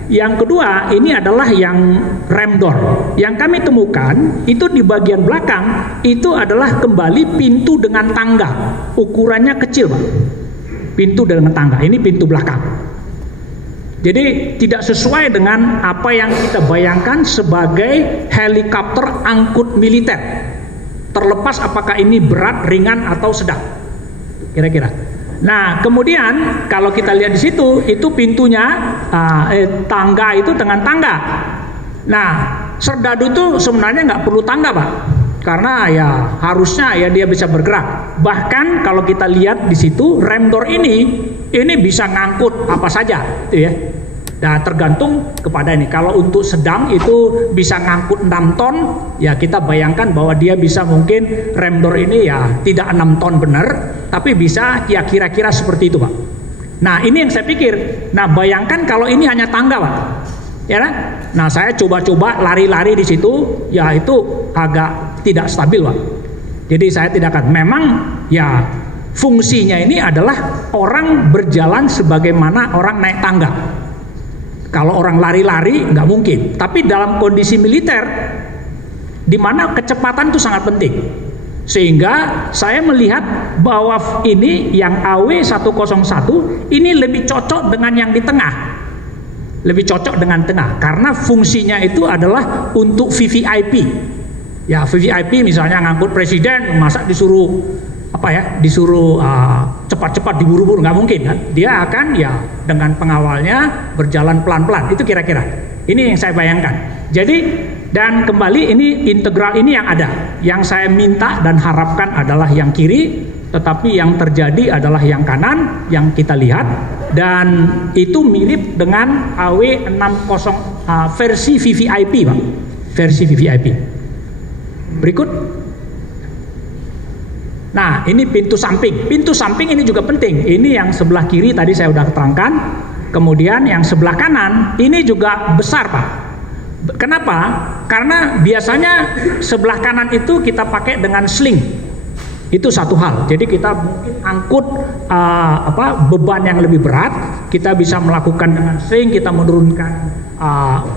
Yang kedua, ini adalah yang rem door. Yang kami temukan itu di bagian belakang itu adalah kembali pintu dengan tangga. Ukurannya kecil, Pak. Pintu dengan tangga. Ini pintu belakang. Jadi tidak sesuai dengan apa yang kita bayangkan sebagai helikopter angkut militer. Terlepas apakah ini berat, ringan atau sedang. Kira-kira. Nah, kemudian kalau kita lihat di situ, itu pintunya tangga itu dengan tangga. Nah, serdadu itu sebenarnya nggak perlu tangga, Pak, karena ya harusnya ya dia bisa bergerak. Bahkan kalau kita lihat di situ rem door ini bisa ngangkut apa saja, gitu ya. Nah, tergantung kepada ini. Kalau untuk sedang itu bisa ngangkut 6 ton, ya kita bayangkan bahwa dia bisa mungkin rem door ini ya tidak 6 ton benar, tapi bisa ya kira-kira seperti itu, Pak. Nah, ini yang saya pikir. Nah, bayangkan kalau ini hanya tangga, Pak. Ya kan? Nah, saya coba-coba lari-lari di situ, ya itu agak tidak stabil, Pak. Jadi saya tidak akan. Memang ya fungsinya ini adalah orang berjalan sebagaimana orang naik tangga. Kalau orang lari-lari nggak mungkin. Tapi dalam kondisi militer, di mana kecepatan itu sangat penting. Sehingga saya melihat bahwa ini yang AW101 ini lebih cocok dengan yang di tengah. Lebih cocok dengan tengah. Karena fungsinya itu adalah untuk VVIP. Ya VVIP misalnya ngangkut presiden, masa disuruh cepat-cepat diburu-buru, nggak mungkin kan? Dia akan ya dengan pengawalnya berjalan pelan-pelan. Itu kira-kira. Ini yang saya bayangkan. Jadi dan kembali ini integral ini yang ada. Yang saya minta dan harapkan adalah yang kiri, tetapi yang terjadi adalah yang kanan yang kita lihat, dan itu mirip dengan AW60 versi VVIP, Pak. Versi VVIP. Berikut. Nah, ini pintu samping. Pintu samping ini juga penting. Ini yang sebelah kiri tadi saya sudah terangkan. Kemudian yang sebelah kanan ini juga besar, Pak. Kenapa? Karena biasanya sebelah kanan itu kita pakai dengan sling. Itu satu hal. Jadi kita mungkin angkut beban yang lebih berat, kita bisa melakukan dengan sling, kita menurunkan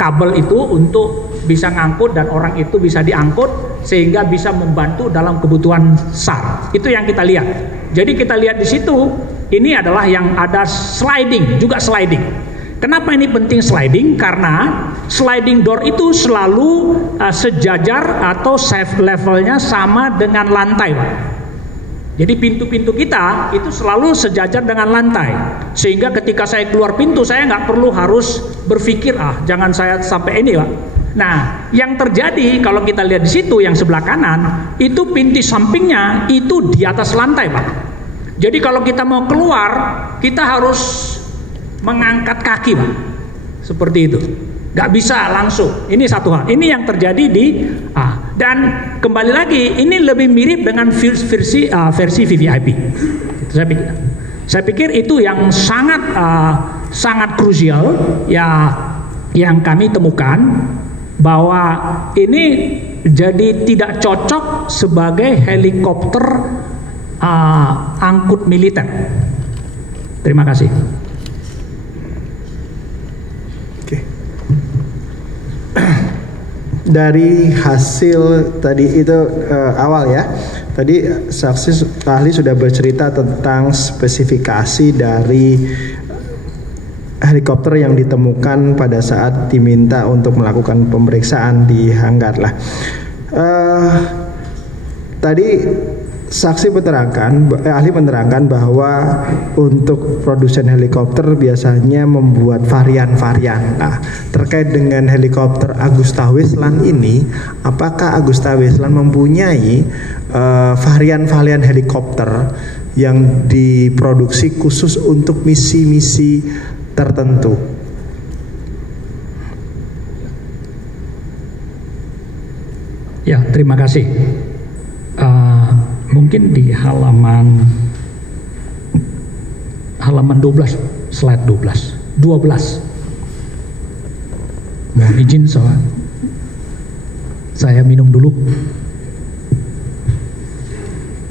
kabel itu untuk bisa ngangkut dan orang itu bisa diangkut sehingga bisa membantu dalam kebutuhan SAR. Itu yang kita lihat. Jadi kita lihat di situ ini adalah yang ada sliding, juga sliding. Kenapa ini penting sliding? Karena sliding door itu selalu sejajar atau safe levelnya sama dengan lantai, Pak. Jadi pintu-pintu kita itu selalu sejajar dengan lantai, sehingga ketika saya keluar pintu saya nggak perlu harus berpikir jangan saya sampai ini, Pak. Nah, yang terjadi kalau kita lihat di situ yang sebelah kanan itu pintu sampingnya itu di atas lantai, Pak. Jadi kalau kita mau keluar kita harus mengangkat kaki, Pak, seperti itu. Nggak bisa langsung. Ini satu hal. Ini yang terjadi di dan kembali lagi ini lebih mirip dengan versi VVIP. Itu saya pikir itu yang sangat krusial ya yang kami temukan, bahwa ini jadi tidak cocok sebagai helikopter angkut militer. Terima kasih. Dari hasil tadi itu awal ya, tadi saksi ahli sudah bercerita tentang spesifikasi dari helikopter yang ditemukan pada saat diminta untuk melakukan pemeriksaan di hanggar lah. Tadi saksi ahli menerangkan bahwa untuk produsen helikopter biasanya membuat varian-varian. Nah, terkait dengan helikopter Agusta-Westland ini, apakah Agusta-Westland mempunyai varian-varian helikopter yang diproduksi khusus untuk misi-misi tertentu? Ya, terima kasih. Mungkin di halaman halaman 12, slide 12. Mohon izin saya minum dulu.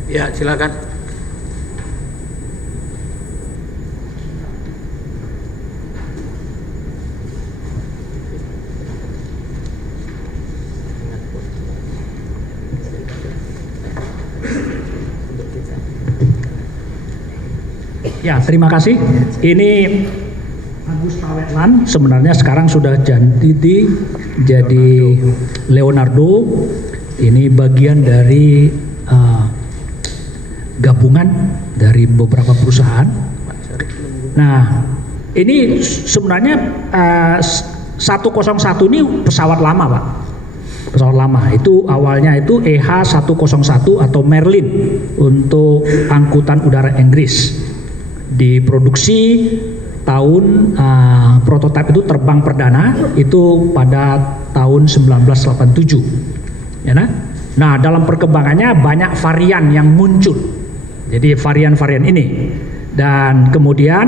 Ya, silakan. Ya, terima kasih. Ini Agus Tawesland sebenarnya sekarang sudah jadi Leonardo. Ini bagian dari gabungan dari beberapa perusahaan. Nah, ini sebenarnya 101 ini pesawat lama, Pak. Pesawat lama itu awalnya itu EH101 atau Merlin untuk angkutan udara Inggris. Diproduksi tahun prototipe itu terbang perdana itu pada tahun 1987. Ya, nah, dalam perkembangannya banyak varian yang muncul. Jadi varian-varian ini. Dan kemudian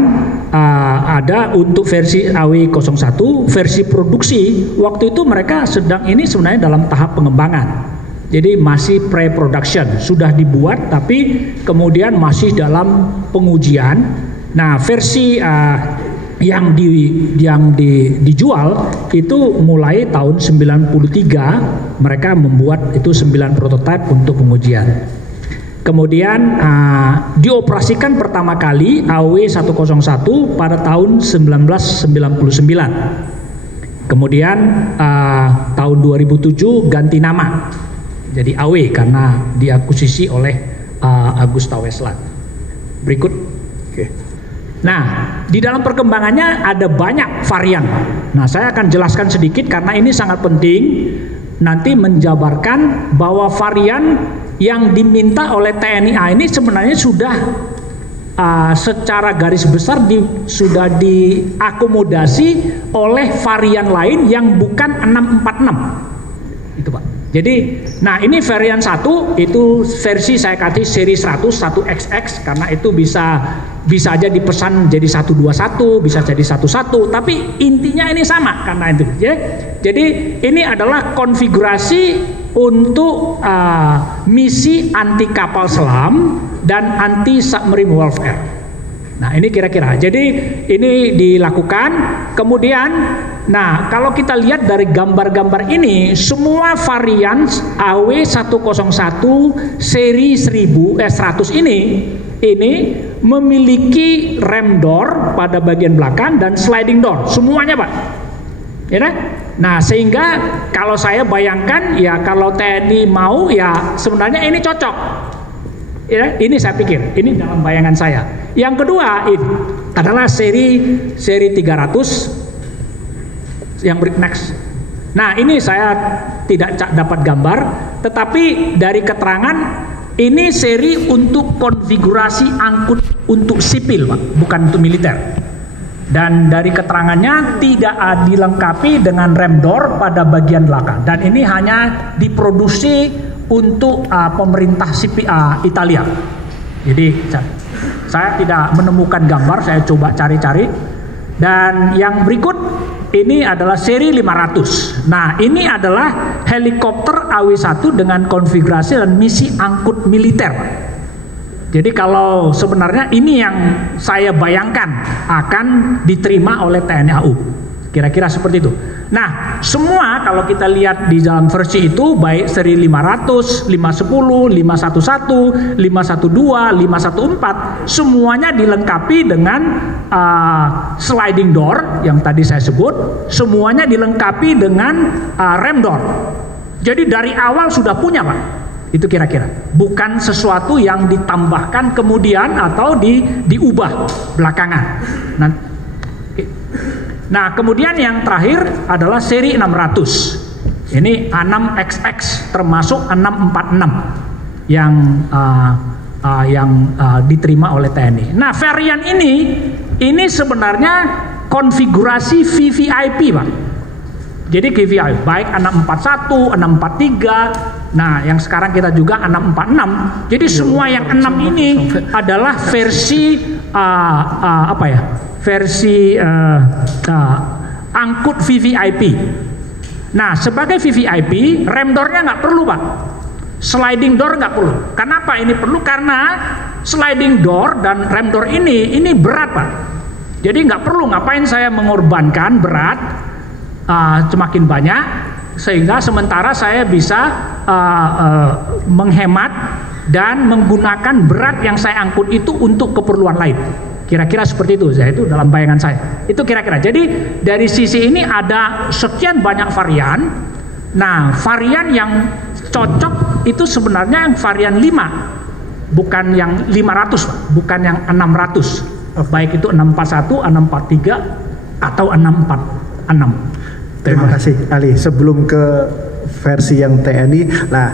ada untuk versi AW01, versi produksi waktu itu mereka ini sebenarnya dalam tahap pengembangan. Jadi masih pre-production, sudah dibuat tapi kemudian masih dalam pengujian. Nah, versi yang dijual itu mulai tahun 93 mereka membuat itu 9 prototipe untuk pengujian. Kemudian dioperasikan pertama kali AW101 pada tahun 1999. Kemudian tahun 2007 ganti nama jadi AW karena diakuisisi oleh Agus Tawesland. Berikut. Oke. Nah, di dalam perkembangannya ada banyak varian. Nah, saya akan jelaskan sedikit karena ini sangat penting nanti menjabarkan bahwa varian yang diminta oleh TNI AL ini sebenarnya sudah secara garis besar sudah diakomodasi oleh varian lain yang bukan 646. Itu, Pak. Jadi, nah ini varian 1 itu versi saya kasih seri 100 1XX karena itu bisa aja dipesan jadi 121, bisa jadi 11, tapi intinya ini sama karena itu. Ya. Jadi ini adalah konfigurasi untuk misi anti kapal selam dan anti submarine warfare. Nah, ini kira-kira. Jadi ini dilakukan. Kemudian, nah kalau kita lihat dari gambar-gambar ini, semua varian AW101 seri 100 ini memiliki rem door pada bagian belakang dan sliding door. Semuanya, Pak. Ya, nah sehingga kalau saya bayangkan ya kalau TNI mau ya sebenarnya ini cocok. Ya, ini saya pikir, ini dalam bayangan saya. Yang kedua ini adalah seri 300 yang next. Nah, ini saya tidak dapat gambar, tetapi dari keterangan ini seri untuk konfigurasi angkut untuk sipil, Pak, bukan untuk militer. Dan dari keterangannya tidak dilengkapi dengan rem door pada bagian belakang. Dan ini hanya diproduksi untuk pemerintah sipil Italia. Jadi saya tidak menemukan gambar, saya coba cari-cari. Dan yang berikut ini adalah seri 500. Nah, ini adalah helikopter AW1 dengan konfigurasi dan misi angkut militer. Jadi kalau sebenarnya ini yang saya bayangkan akan diterima oleh TNI AU. Kira-kira seperti itu. Nah, semua kalau kita lihat di dalam versi itu baik seri 500, 510, 511, 512, 514 semuanya dilengkapi dengan sliding door yang tadi saya sebut, semuanya dilengkapi dengan rem door. Jadi dari awal sudah punya, Pak. Itu kira-kira. Bukan sesuatu yang ditambahkan kemudian atau diubah belakangan. Nah, kemudian yang terakhir adalah seri 600. Ini A6XX termasuk A646 yang diterima oleh TNI. Nah, varian ini sebenarnya konfigurasi VVIP, Pak. Jadi VVIP baik A641, A643. Nah, yang sekarang kita juga A646. Jadi semua yang 6 ini adalah versi versi angkut VVIP. Nah, sebagai VVIP, rem door-nya nggak perlu, Pak. Sliding door nggak perlu. Kenapa ini perlu? Karena sliding door dan rem door ini berat, Pak. Jadi nggak perlu, ngapain saya mengorbankan berat semakin banyak, sehingga sementara saya bisa menghemat dan menggunakan berat yang saya angkut itu untuk keperluan lain. Kira-kira seperti itu, itu dalam bayangan saya. Itu kira-kira. Jadi dari sisi ini ada sekian banyak varian. Nah, varian yang cocok itu sebenarnya yang varian 5, bukan yang 500, bukan yang 600. Baik itu 641, 643 atau 646. Terima kasih Ali. Sebelum ke versi yang TNI, nah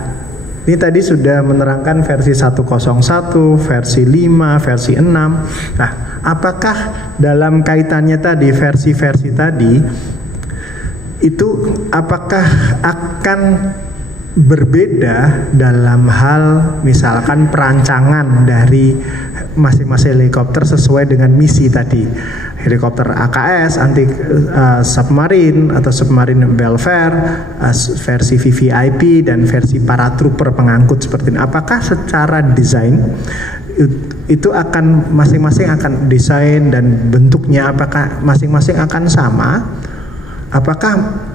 ini tadi sudah menerangkan versi 101, versi 5, versi 6. Nah, apakah dalam kaitannya tadi versi-versi tadi itu apakah akan berbeda dalam hal misalkan perancangan dari masing-masing helikopter sesuai dengan misi tadi, helikopter AKS anti submarine atau submarine welfare, versi VVIP dan versi paratrooper pengangkut seperti ini. Apakah secara desain itu akan masing-masing akan desain dan bentuknya apakah masing-masing akan sama? Apakah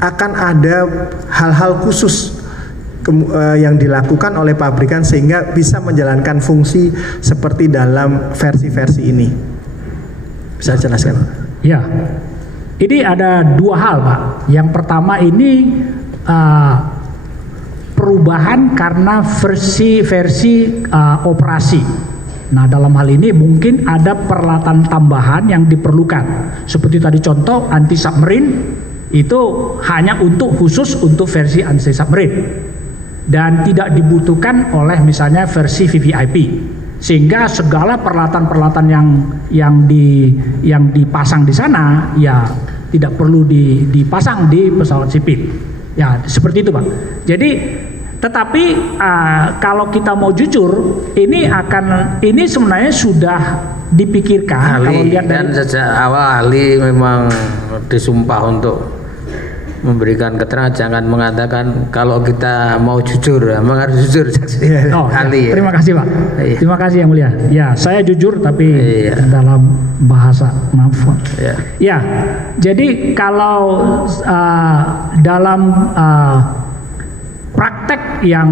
akan ada hal-hal khusus yang dilakukan oleh pabrikan sehingga bisa menjalankan fungsi seperti dalam versi-versi ini? Bisa jelaskan? Ya, ini ada dua hal, Pak. Yang pertama ini perubahan karena versi operasi. Nah, dalam hal ini mungkin ada peralatan tambahan yang diperlukan. Seperti tadi contoh anti submarine itu hanya khusus untuk versi anti submarine dan tidak dibutuhkan oleh misalnya versi VVIP, sehingga segala peralatan-peralatan yang dipasang di sana ya tidak perlu dipasang di pesawat sipil. Ya seperti itu, Pak. Jadi tetapi kalau kita mau jujur, ini sebenarnya sudah dipikirkan. Kalau lihat dan sejak awal ahli memang disumpah untuk memberikan keterangan, jangan mengatakan kalau kita mau jujur, memang harus jujur. Ahli. Ya. Terima kasih, Pak. Iya. Terima kasih yang mulia. Ya, saya jujur tapi dalam bahasa maaf. Ya, jadi kalau dalam praktek yang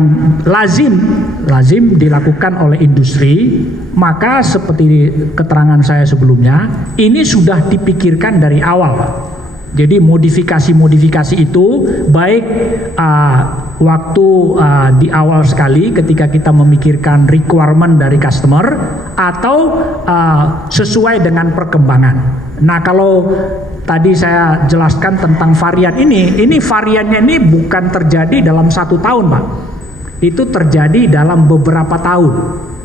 lazim dilakukan oleh industri, maka seperti keterangan saya sebelumnya, ini sudah dipikirkan dari awal, Pak. Jadi modifikasi itu baik waktu di awal sekali ketika kita memikirkan requirement dari customer atau sesuai dengan perkembangan. Nah, kalau tadi saya jelaskan tentang varian ini variannya ini bukan terjadi dalam 1 tahun, Pak. Itu terjadi dalam beberapa tahun,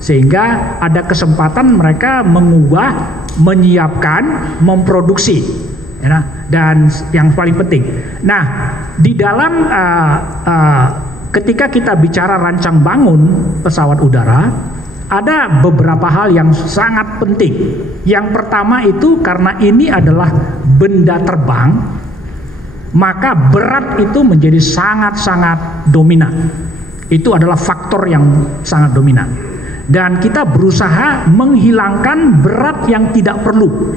sehingga ada kesempatan mereka mengubah, menyiapkan, memproduksi. Ya, dan yang paling penting, nah di dalam ketika kita bicara rancang bangun pesawat udara, ada beberapa hal yang sangat penting. Yang pertama itu karena ini adalah benda terbang, maka berat itu menjadi sangat-sangat dominan. Itu adalah faktor yang sangat dominan, dan kita berusaha menghilangkan berat yang tidak perlu.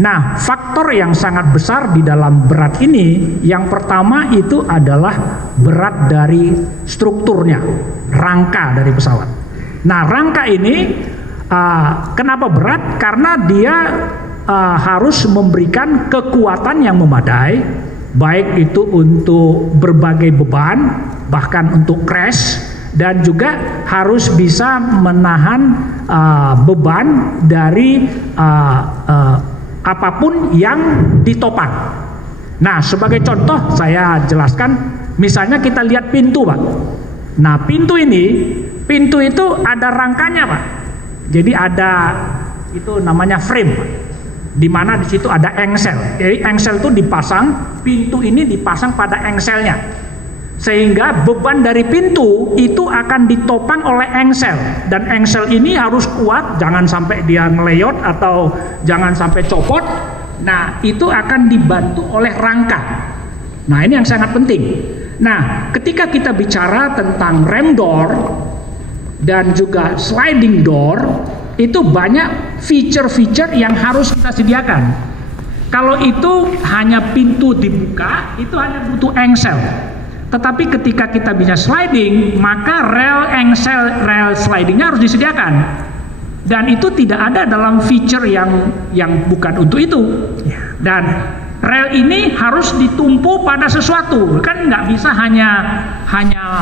Nah, faktor yang sangat besar di dalam berat ini, yang pertama itu adalah berat dari strukturnya, rangka dari pesawat. Nah, rangka ini kenapa berat? Karena dia harus memberikan kekuatan yang memadai, baik itu untuk berbagai beban, bahkan untuk crash, dan juga harus bisa menahan beban dari apapun yang ditopang. Nah, sebagai contoh saya jelaskan, misalnya kita lihat pintu, Pak. Nah, pintu itu ada rangkanya, Pak. Jadi ada itu namanya frame, Pak. Di mana di situ ada engsel. Jadi engsel itu dipasang, pintu ini dipasang pada engselnya. Sehingga beban dari pintu itu akan ditopang oleh engsel, dan engsel ini harus kuat, jangan sampai dia ngeleyot atau jangan sampai copot. Nah, itu akan dibantu oleh rangka. Nah, ini yang sangat penting. Nah, ketika kita bicara tentang rem door dan juga sliding door, itu banyak feature-feature yang harus kita sediakan. Kalau itu hanya pintu dibuka, itu hanya butuh engsel. Tetapi ketika kita bisa sliding, maka rel slidingnya harus disediakan. Dan itu tidak ada dalam feature yang bukan untuk itu. Dan rel ini harus ditumpu pada sesuatu, kan nggak bisa hanya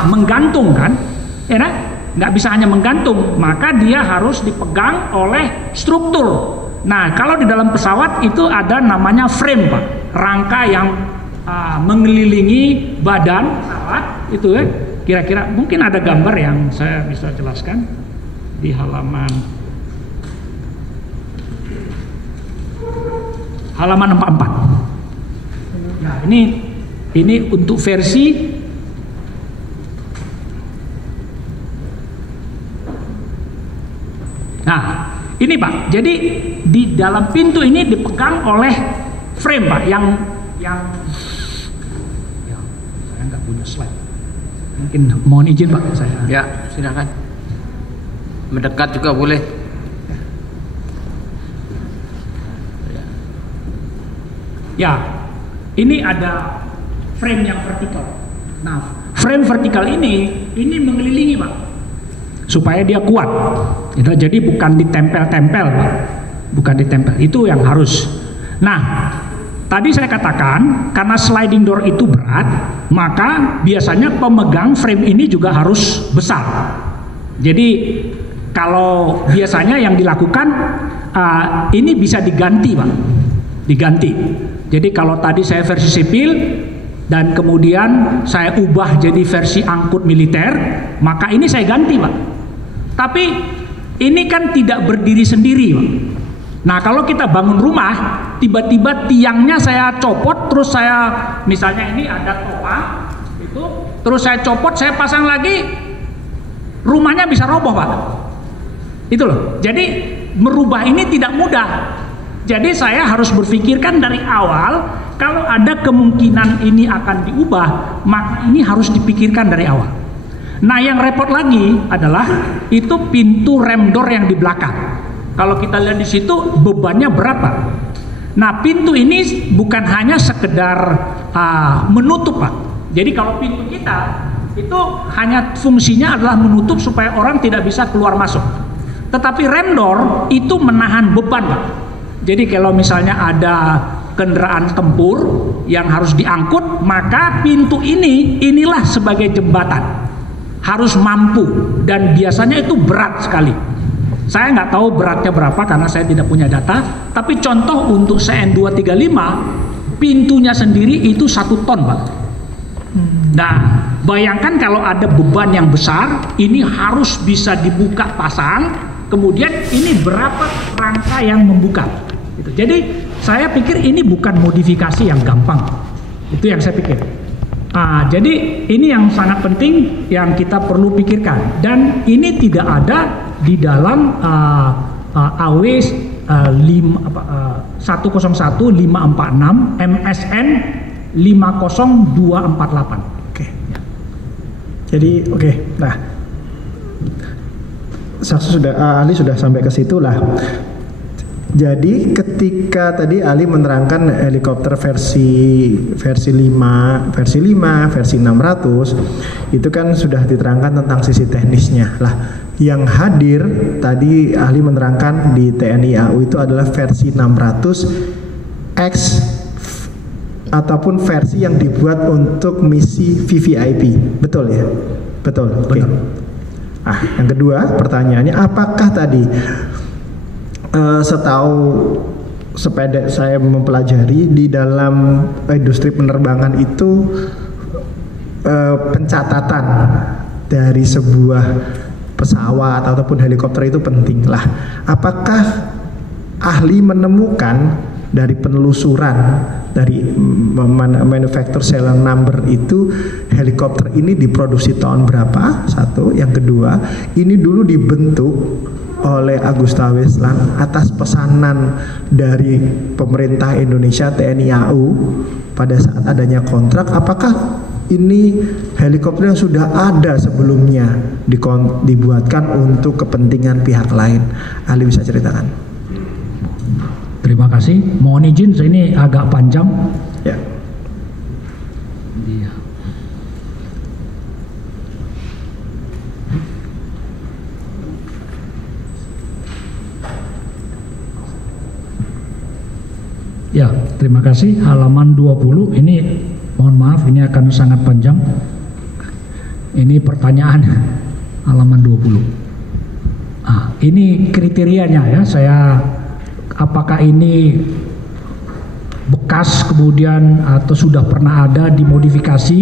menggantung kan, ya kan? Nggak bisa hanya menggantung, maka dia harus dipegang oleh struktur. Nah, kalau di dalam pesawat itu ada namanya frame, Pak, rangka yang mengelilingi badan pesawat itu ya. Kira-kira mungkin ada gambar yang saya bisa jelaskan di halaman 44. Ya, ini untuk versi nah, ini Pak. Jadi di dalam pintu ini dipegang oleh frame, Pak, yang ya, saya nggak punya slide. Mungkin mohon izin Pak saya. Ya, silakan. Mendekat juga boleh. Ya, ini ada frame yang vertikal. Nah, frame vertikal ini mengelilingi Pak, supaya dia kuat. Jadi bukan ditempel-tempel, Pak. Bukan ditempel. Itu yang harus. Nah, tadi saya katakan karena sliding door itu berat, maka biasanya pemegang frame ini juga harus besar. Jadi kalau biasanya yang dilakukan ini bisa diganti, Pak. Diganti. Jadi kalau tadi saya versi sipil dan kemudian saya ubah jadi versi angkut militer, maka ini saya ganti, Pak. Tapi ini kan tidak berdiri sendiri, Pak. Nah, kalau kita bangun rumah, tiba-tiba tiangnya saya copot, terus saya misalnya ini ada topang itu, terus saya copot, saya pasang lagi, rumahnya bisa roboh, Pak. Itu loh. Jadi merubah ini tidak mudah. Jadi saya harus berpikirkan dari awal, kalau ada kemungkinan ini akan diubah, maka ini harus dipikirkan dari awal. Nah, yang repot lagi adalah itu pintu rem door yang di belakang. Kalau kita lihat di situ bebannya berapa? Nah, pintu ini bukan hanya sekedar menutup, Pak. Jadi kalau pintu kita itu hanya fungsinya adalah menutup supaya orang tidak bisa keluar masuk. Tetapi rem door itu menahan beban, Pak. Jadi kalau misalnya ada kendaraan tempur yang harus diangkut, maka pintu inilah sebagai jembatan, harus mampu, dan biasanya itu berat sekali. Saya nggak tahu beratnya berapa karena saya tidak punya data, tapi contoh untuk CN235 pintunya sendiri itu 1 ton, Pak. Nah, bayangkan kalau ada beban yang besar, ini harus bisa dibuka pasang, kemudian ini berapa rangka yang membuka. Jadi saya pikir ini bukan modifikasi yang gampang, itu yang saya pikir. Jadi ini yang sangat penting yang kita perlu pikirkan, dan ini tidak ada di dalam AW 101.546 MSN 50248. Oke. Jadi oke. Nah, saksi ahli sudah sampai ke situ lah. Jadi ketika tadi Ali menerangkan helikopter versi 5, versi 600 itu kan sudah diterangkan tentang sisi teknisnya. Lah, yang hadir tadi ahli menerangkan di TNI AU itu adalah versi 600X ataupun versi yang dibuat untuk misi VVIP. Betul ya? Betul. Oke. Yang kedua pertanyaannya, apakah tadi sepeda saya mempelajari di dalam industri penerbangan itu pencatatan dari sebuah pesawat ataupun helikopter itu penting lah. Apakah ahli menemukan dari penelusuran dari manufacturer serial number itu helikopter ini diproduksi tahun berapa? Satu. Yang kedua, ini dulu dibentuk oleh Agusta Westland atas pesanan dari pemerintah Indonesia TNI AU pada saat adanya kontrak. Apakah ini helikopter yang sudah ada sebelumnya dibuatkan untuk kepentingan pihak lain? Ali bisa ceritakan. Terima kasih. Mohon izin, ini agak panjang. Ya. Iya. Ya, terima kasih. Halaman 20 ini, mohon maaf, ini akan sangat panjang. Ini pertanyaan halaman 20. Ini kriterianya ya, apakah ini bekas kemudian atau sudah pernah ada dimodifikasi.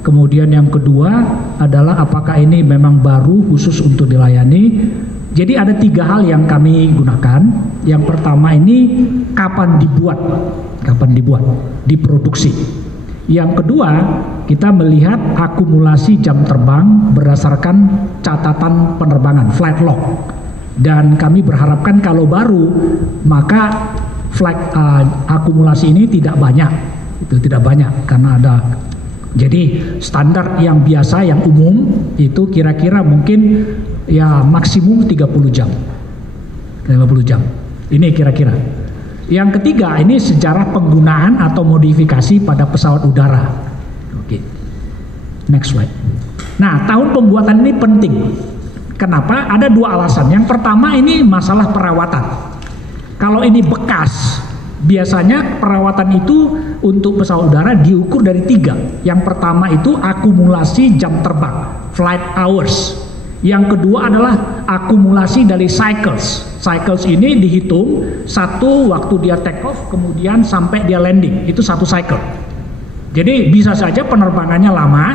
Kemudian yang kedua adalah apakah ini memang baru khusus untuk dilayani. Jadi ada 3 hal yang kami gunakan. Yang pertama ini kapan dibuat, diproduksi. Yang kedua, kita melihat akumulasi jam terbang berdasarkan catatan penerbangan, flight log. Dan kami berharapkan kalau baru, maka flight akumulasi ini tidak banyak. Itu tidak banyak karena ada. Jadi standar yang biasa, yang umum itu kira-kira mungkin ya maksimum 30 jam. 30 jam. Ini kira-kira. Yang ketiga, ini sejarah penggunaan atau modifikasi pada pesawat udara. Oke. Next slide. Nah, tahun pembuatan ini penting. Kenapa? Ada 2 alasan. Yang pertama ini masalah perawatan. Kalau ini bekas, biasanya perawatan itu untuk pesawat udara diukur dari 3. Yang pertama itu akumulasi jam terbang, flight hours. Yang kedua adalah akumulasi dari cycles. Cycles ini dihitung satu waktu dia take off kemudian sampai dia landing, itu 1 cycle. Jadi bisa saja penerbangannya lama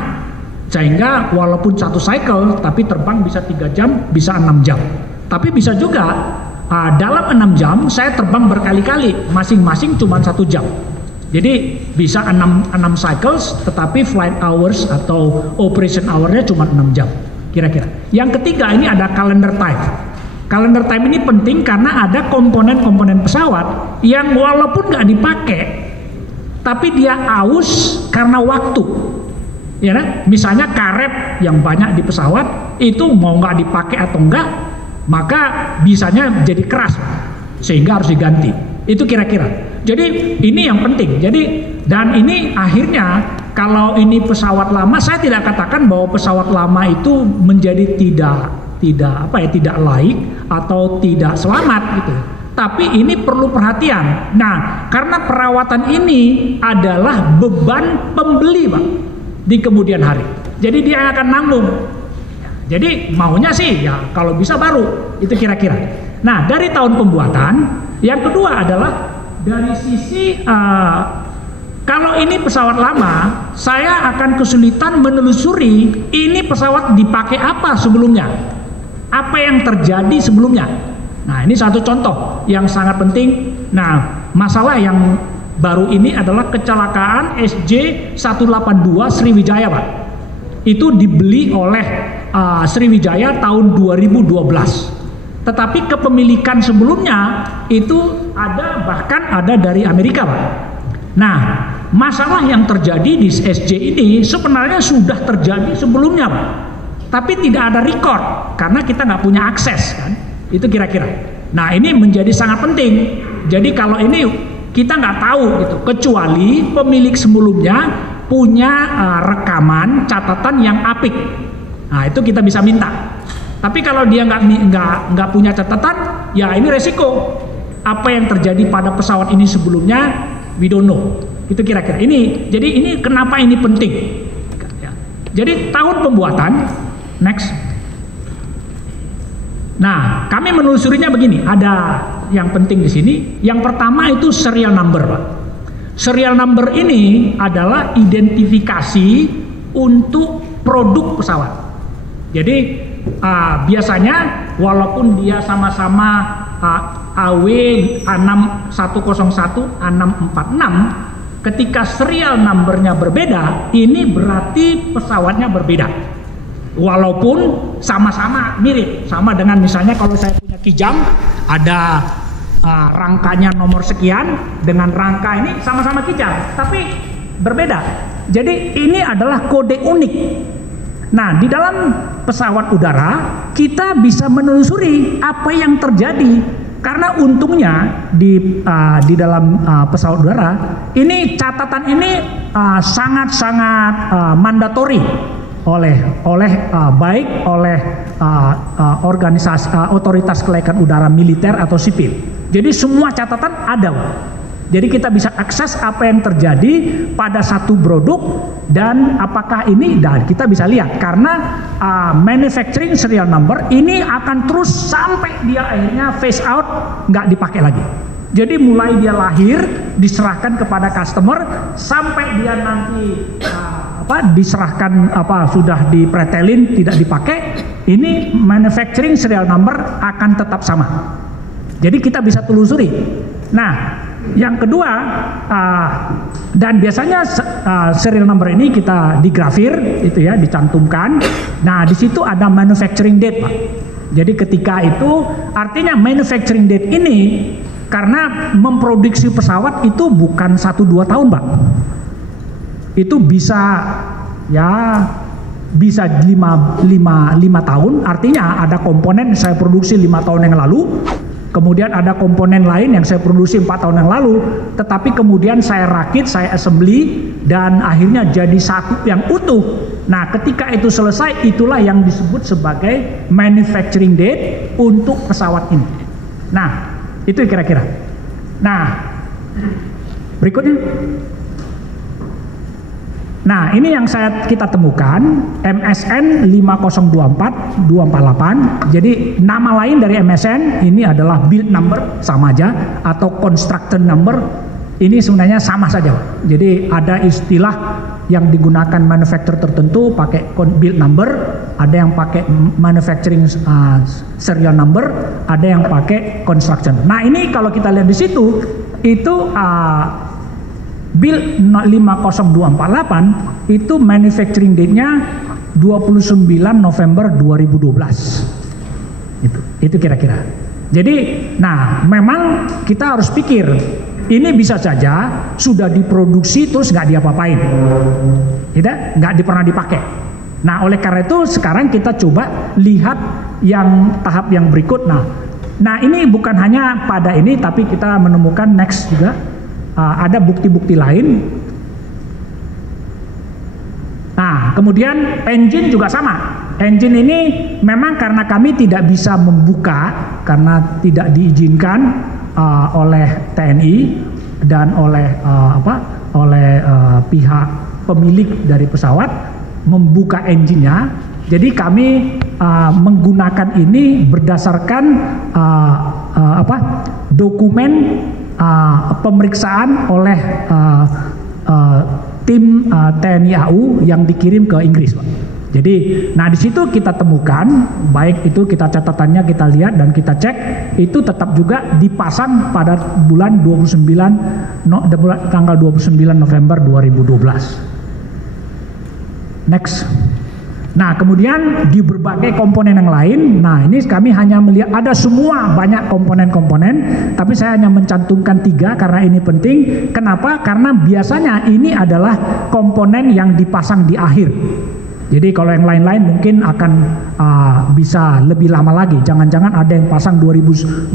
sehingga walaupun 1 cycle tapi terbang bisa 3 jam, bisa 6 jam. Tapi bisa juga dalam 6 jam saya terbang berkali-kali, masing-masing cuma 1 jam. Jadi bisa 6 cycles tetapi flight hours atau operation hour-nya cuma 6 jam. Kira-kira. Yang ketiga ini ada calendar time. Calendar time ini penting karena ada komponen-komponen pesawat yang walaupun nggak dipakai, tapi dia aus karena waktu. Ya kan? Misalnya karet yang banyak di pesawat itu mau nggak dipakai atau enggak, maka bisanya jadi keras sehingga harus diganti. Itu kira-kira. Jadi ini yang penting. Jadi dan ini akhirnya kalau ini pesawat lama, saya tidak katakan bahwa pesawat lama itu menjadi tidak laik atau tidak selamat gitu. Tapi ini perlu perhatian. Nah, karena perawatan ini adalah beban pembeli, Pak, di kemudian hari. Jadi dia akan nanggung. Jadi maunya sih ya kalau bisa baru, itu kira-kira. Nah, dari tahun pembuatan, yang kedua adalah dari sisi kalau ini pesawat lama, saya akan kesulitan menelusuri ini pesawat dipakai apa sebelumnya, apa yang terjadi sebelumnya. Nah, ini satu contoh yang sangat penting. Nah, masalah yang baru ini adalah kecelakaan SJ182 Sriwijaya, Pak. Itu dibeli oleh Sriwijaya tahun 2012. Tetapi kepemilikan sebelumnya itu bahkan ada dari Amerika, Pak. Nah, masalah yang terjadi di SJ ini sebenarnya sudah terjadi sebelumnya, Pak. Tapi tidak ada record karena kita nggak punya akses, kan? Itu kira-kira. Nah, ini menjadi sangat penting. Jadi kalau ini kita nggak tahu gitu, kecuali pemilik sebelumnya punya rekaman catatan yang apik. Nah, itu kita bisa minta. Tapi kalau dia nggak punya catatan, ya ini resiko. Apa yang terjadi pada pesawat ini sebelumnya, we don't know. Itu kira-kira. Jadi ini kenapa ini penting? Jadi tahun pembuatan, next. Nah, kami menelusurinya begini. Ada yang penting di sini. Yang pertama itu serial number, Pak. Serial number ini adalah identifikasi untuk produk pesawat. Jadi biasanya walaupun dia sama-sama AW 6101 A646, Ketika serial numbernya berbeda, ini berarti pesawatnya berbeda. Walaupun sama-sama mirip, sama dengan misalnya kalau saya punya Kijang, ada rangkanya nomor sekian dengan rangka ini sama-sama Kijang, tapi berbeda. Jadi ini adalah kode unik. Nah, di dalam pesawat udara kita bisa menelusuri apa yang terjadi, karena untungnya di dalam pesawat udara ini catatan ini sangat-sangat mandatori baik oleh organisasi otoritas kelaikan udara militer atau sipil. Jadi semua catatan ada. Jadi kita bisa akses apa yang terjadi pada satu produk dan apakah ini, dan kita bisa lihat karena manufacturing serial number ini akan terus sampai dia akhirnya phase out, nggak dipakai lagi. Jadi mulai dia lahir diserahkan kepada customer sampai dia nanti diserahkan sudah dipretelin tidak dipakai, ini manufacturing serial number akan tetap sama. Jadi kita bisa telusuri. Nah, yang kedua, dan biasanya serial number ini kita digrafir, itu ya, dicantumkan. Nah, di situ ada manufacturing date, Pak. Jadi ketika itu artinya manufacturing date ini karena memproduksi pesawat itu bukan 1-2 tahun, Pak. Itu bisa 5 tahun. Artinya ada komponen saya produksi 5 tahun yang lalu. Kemudian ada komponen lain yang saya produksi 4 tahun yang lalu, tetapi kemudian saya rakit, saya assembly, dan akhirnya jadi satu yang utuh. Nah, ketika itu selesai, itulah yang disebut sebagai manufacturing date untuk pesawat ini. Nah, itu kira-kira. Nah, berikutnya. Nah, ini yang kita temukan, MSN 5024248. Jadi nama lain dari MSN ini adalah build number, sama aja, atau construction number. Ini sebenarnya sama saja. Jadi ada istilah yang digunakan manufacturer tertentu pakai build number, ada yang pakai manufacturing serial number, ada yang pakai construction. Nah, ini kalau kita lihat di situ itu Build 50248 itu manufacturing date-nya 29 November 2012. Itu kira-kira. Jadi, nah memang kita harus pikir, ini bisa saja sudah diproduksi terus nggak diapa-apain, nggak pernah dipakai. Nah, oleh karena itu sekarang kita coba lihat yang tahap yang berikut. Nah ini bukan hanya pada ini, tapi kita menemukan next juga. Ada bukti-bukti lain. Nah, kemudian engine juga sama. Engine ini memang karena kami tidak bisa membuka karena tidak diizinkan oleh TNI dan oleh pihak pemilik dari pesawat membuka engine-nya. Jadi kami menggunakan ini berdasarkan dokumen pemeriksaan oleh tim TNI AU yang dikirim ke Inggris, Pak. Jadi, nah di situ kita temukan, baik itu kita catatannya kita lihat dan kita cek, itu tetap juga dipasang pada bulan tanggal 29 November 2012. Next. Nah, kemudian di berbagai komponen yang lain, nah ini kami hanya melihat ada semua banyak komponen-komponen, tapi saya hanya mencantumkan 3 karena ini penting. Kenapa? Karena biasanya ini adalah komponen yang dipasang di akhir. Jadi kalau yang lain-lain mungkin akan bisa lebih lama lagi. Jangan-jangan ada yang pasang 2010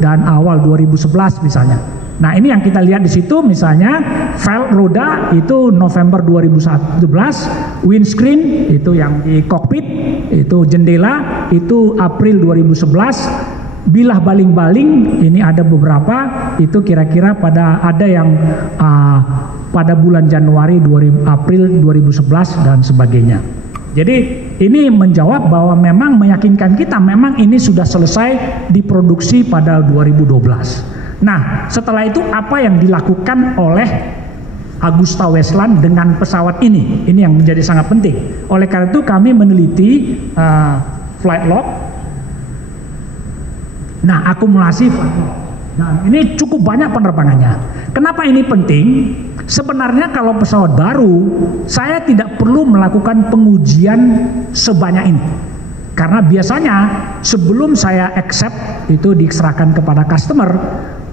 dan awal 2011 misalnya. Nah, ini yang kita lihat di situ, misalnya velg roda itu November 2011, windscreen itu yang di kokpit, itu jendela itu April 2011, bilah baling-baling ini ada beberapa, itu kira-kira ada yang pada bulan Januari April 2011 dan sebagainya. Jadi ini menjawab bahwa memang meyakinkan kita memang ini sudah selesai diproduksi pada 2012. Nah, setelah itu apa yang dilakukan oleh Agusta Westland dengan pesawat ini? Ini yang menjadi sangat penting. Oleh karena itu kami meneliti flight log. Nah, akumulasi flight log. Nah, ini cukup banyak penerbangannya. Kenapa ini penting? Sebenarnya kalau pesawat baru, saya tidak perlu melakukan pengujian sebanyak ini. Karena biasanya sebelum saya accept itu diserahkan kepada customer,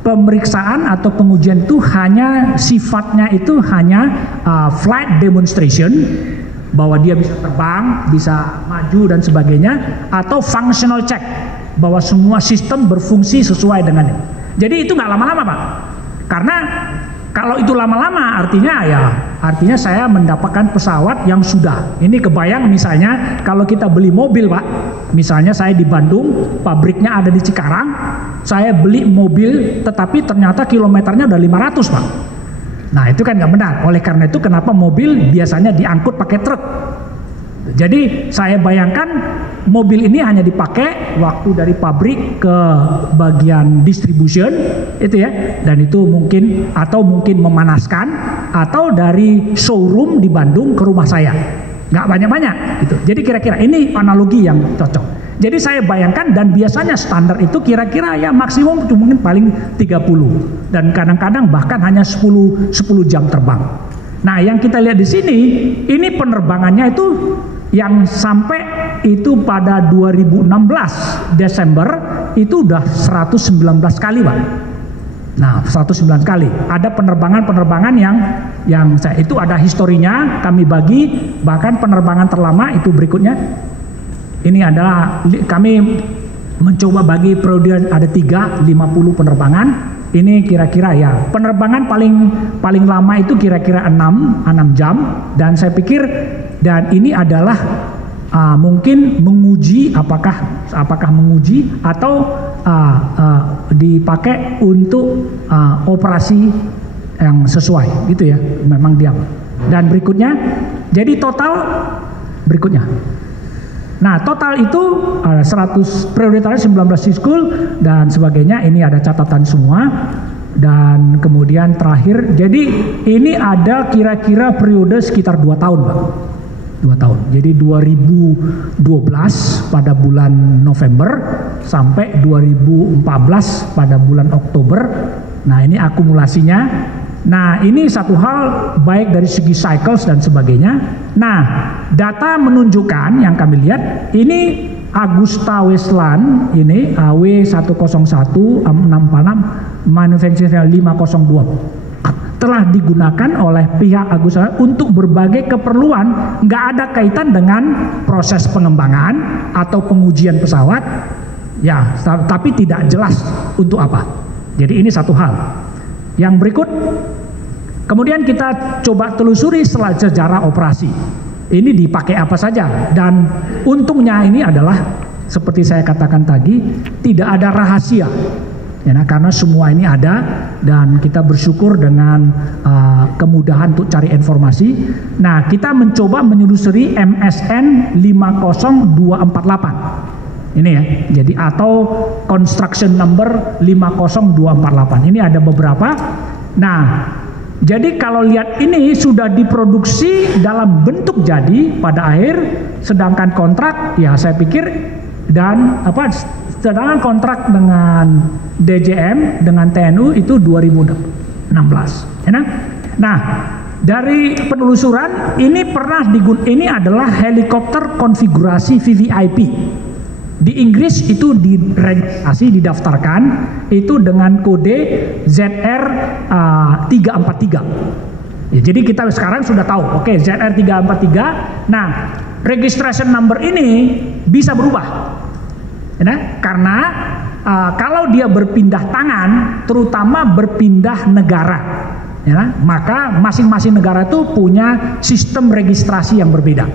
pemeriksaan atau pengujian itu hanya sifatnya itu hanya flight demonstration, bahwa dia bisa terbang, bisa maju dan sebagainya, atau functional check, bahwa semua sistem berfungsi sesuai dengannya. Jadi itu nggak lama-lama, Pak. Karena kalau itu lama-lama artinya saya mendapatkan pesawat yang sudah. Ini kebayang misalnya kalau kita beli mobil, Pak. Misalnya saya di Bandung, pabriknya ada di Cikarang, saya beli mobil tetapi ternyata kilometernya udah 500, Pak. Nah, itu kan nggak benar. Oleh karena itu kenapa mobil biasanya diangkut pakai truk. Jadi saya bayangkan mobil ini hanya dipakai waktu dari pabrik ke bagian distribution itu ya, dan itu mungkin memanaskan, atau dari showroom di Bandung ke rumah saya, nggak banyak-banyak gitu. Jadi kira-kira ini analogi yang cocok. Jadi saya bayangkan, dan biasanya standar itu kira-kira ya maksimum mungkin paling 30, dan kadang-kadang bahkan hanya 10 jam terbang. Nah, yang kita lihat di sini ini penerbangannya itu yang sampai itu pada 2016 Desember itu udah 119 kali, Pak. Nah, 109 kali. Ada penerbangan yang saya itu ada historinya, kami bagi, bahkan penerbangan terlama itu berikutnya. Ini adalah kami mencoba bagi periode ada 50 penerbangan. Ini kira-kira ya penerbangan paling lama itu kira-kira 6 jam, dan saya pikir dan ini adalah mungkin menguji apakah menguji atau dipakai untuk operasi yang sesuai gitu ya, memang dia. Dan berikutnya, jadi total berikutnya. Nah, total itu 100 prioritasnya 19 school dan sebagainya. Ini ada catatan semua. Dan kemudian terakhir, jadi ini ada kira-kira periode sekitar 2 tahun, Pak. 2 tahun. Jadi 2012 pada bulan November sampai 2014 pada bulan Oktober. Nah, ini akumulasinya. Nah, ini satu hal baik dari segi cycles dan sebagainya. Nah, data menunjukkan yang kami lihat ini Agusta Westland ini AW101 646 manufacturing 502 telah digunakan oleh pihak Agusta untuk berbagai keperluan, nggak ada kaitan dengan proses pengembangan atau pengujian pesawat, ya, tapi tidak jelas untuk apa. Jadi ini satu hal. Yang berikut, kemudian kita coba telusuri sejarah operasi. Ini dipakai apa saja, dan untungnya ini adalah seperti saya katakan tadi, tidak ada rahasia. Ya, nah, karena semua ini ada, dan kita bersyukur dengan kemudahan untuk cari informasi. Nah, kita mencoba menelusuri MSN 50248. Ini ya, jadi atau construction number 50248. Ini ada beberapa. Nah, jadi kalau lihat ini sudah diproduksi dalam bentuk jadi pada akhir, sedangkan kontrak ya saya pikir sedangkan kontrak dengan DJM dengan TNU itu 2016. Ya, nah, dari penelusuran ini ini adalah helikopter konfigurasi VVIP. Di Inggris itu diregistrasi, didaftarkan itu dengan kode ZR343. Ya, jadi kita sekarang sudah tahu, oke, ZR343. Nah, registration number ini bisa berubah, ya, karena kalau dia berpindah tangan, terutama berpindah negara, ya, maka masing-masing negara itu punya sistem registrasi yang berbeda.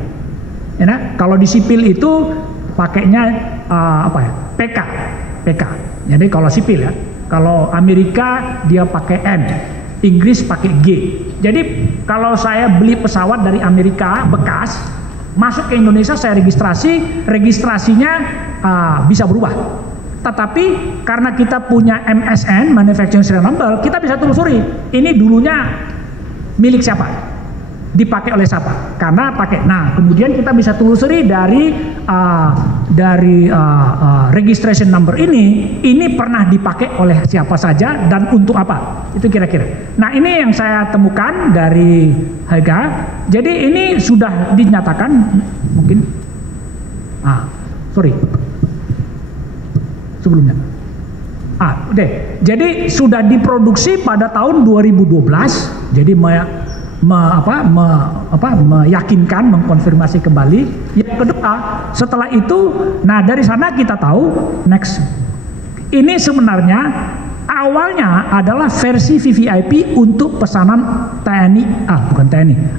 Ya, kalau di sipil itu pakainya PK. Jadi kalau sipil ya, kalau Amerika dia pakai N, Inggris pakai G. Jadi kalau saya beli pesawat dari Amerika bekas, masuk ke Indonesia saya registrasinya bisa berubah. Tetapi karena kita punya MSN, Manufacturing Serial Number, kita bisa telusuri ini dulunya milik siapa. dipakai oleh siapa? Karena pakai. Nah, kemudian kita bisa telusuri dari registration number ini pernah dipakai oleh siapa saja dan untuk apa? Itu kira-kira. Nah, ini yang saya temukan dari Haga. Jadi ini sudah dinyatakan mungkin sebelumnya. Oke. Jadi sudah diproduksi pada tahun 2012. Jadi meyakinkan, mengkonfirmasi kembali. Yang kedua, setelah itu, nah dari sana kita tahu, next, ini sebenarnya awalnya adalah versi VVIP untuk pesanan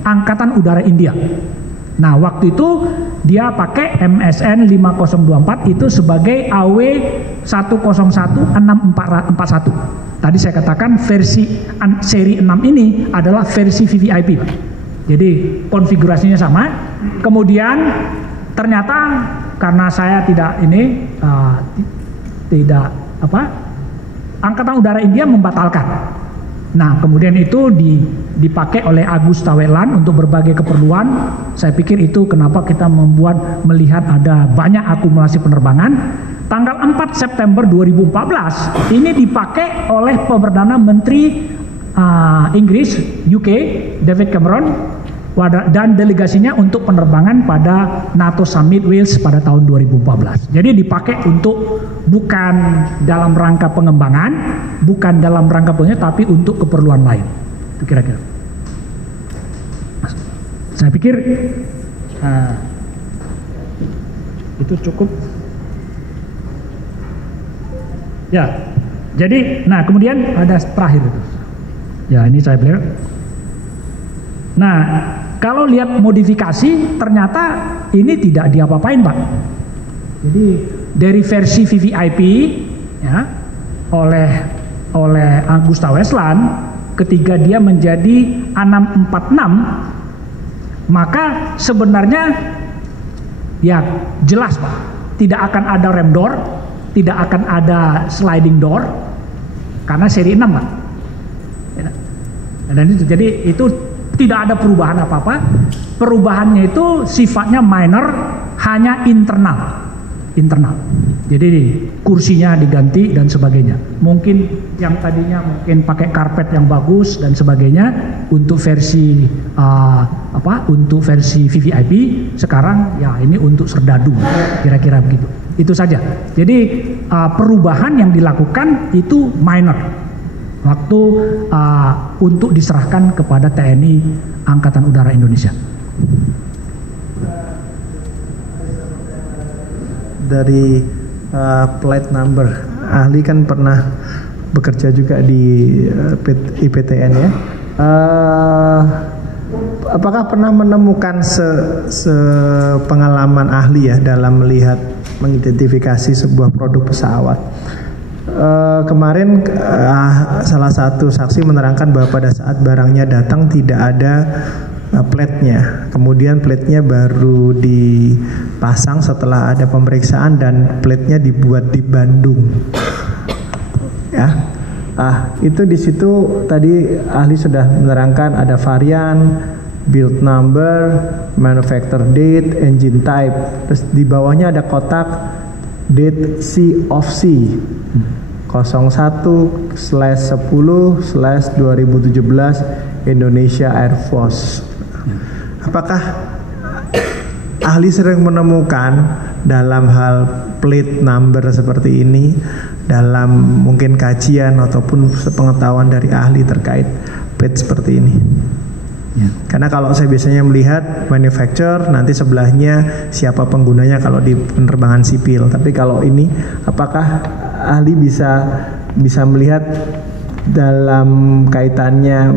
Angkatan Udara India. Nah, waktu itu dia pakai MSN 5024 itu sebagai AW 1016441. Tadi saya katakan versi seri 6 ini adalah versi VVIP. Jadi konfigurasinya sama. Kemudian ternyata karena saya Angkatan Udara India membatalkan. Nah, kemudian itu dipakai oleh Agus Tawelan untuk berbagai keperluan. Saya pikir itu kenapa kita melihat ada banyak akumulasi penerbangan. Tanggal 4 September 2014 ini dipakai oleh Perdana Menteri Inggris UK David Cameron dan delegasinya untuk penerbangan pada NATO Summit Wales pada tahun 2014. Jadi dipakai untuk bukan dalam rangka pengembangan, bukan dalam rangka tapi untuk keperluan lain. Itu kira-kira. Saya pikir itu cukup. Ya, jadi, nah kemudian ada terakhir itu. Ya, ini saya bilang. Nah, kalau lihat modifikasi, ternyata ini tidak diapa-apain, Pak. Jadi dari versi VVIP, ya, oleh Agus Tawelan, ketika dia menjadi A646, maka sebenarnya ya jelas, Pak, tidak akan ada rem door, tidak akan ada sliding door, karena seri 6, Pak. Ya. Dan itu, jadi itu tidak ada perubahan apa-apa. Perubahannya itu sifatnya minor, hanya internal. Jadi kursinya diganti dan sebagainya. Mungkin yang tadinya mungkin pakai karpet yang bagus dan sebagainya untuk versi untuk versi VVIP, sekarang ya ini untuk serdadu, kira-kira begitu. Itu saja. Jadi perubahan yang dilakukan itu minor. Waktu untuk diserahkan kepada TNI Angkatan Udara Indonesia. Dari plate number, ahli kan pernah bekerja juga di IPTN ya. Apakah pernah menemukan pengalaman ahli ya dalam melihat mengidentifikasi sebuah produk pesawat? Kemarin salah satu saksi menerangkan bahwa pada saat barangnya datang tidak ada plate-nya, kemudian plate-nya baru dipasang setelah ada pemeriksaan dan plate-nya dibuat di Bandung. Ya, itu di situ tadi ahli sudah menerangkan ada varian, build number, manufacture date, engine type, terus di bawahnya ada kotak date C of C 01/10/2017 Indonesia Air Force. Apakah ahli sering menemukan dalam hal plate number seperti ini dalam mungkin kajian ataupun sepengetahuan dari ahli terkait plate seperti ini? Ya. Karena kalau saya biasanya melihat manufacturer, nanti sebelahnya siapa penggunanya kalau di penerbangan sipil. Tapi kalau ini, apakah ahli bisa melihat dalam kaitannya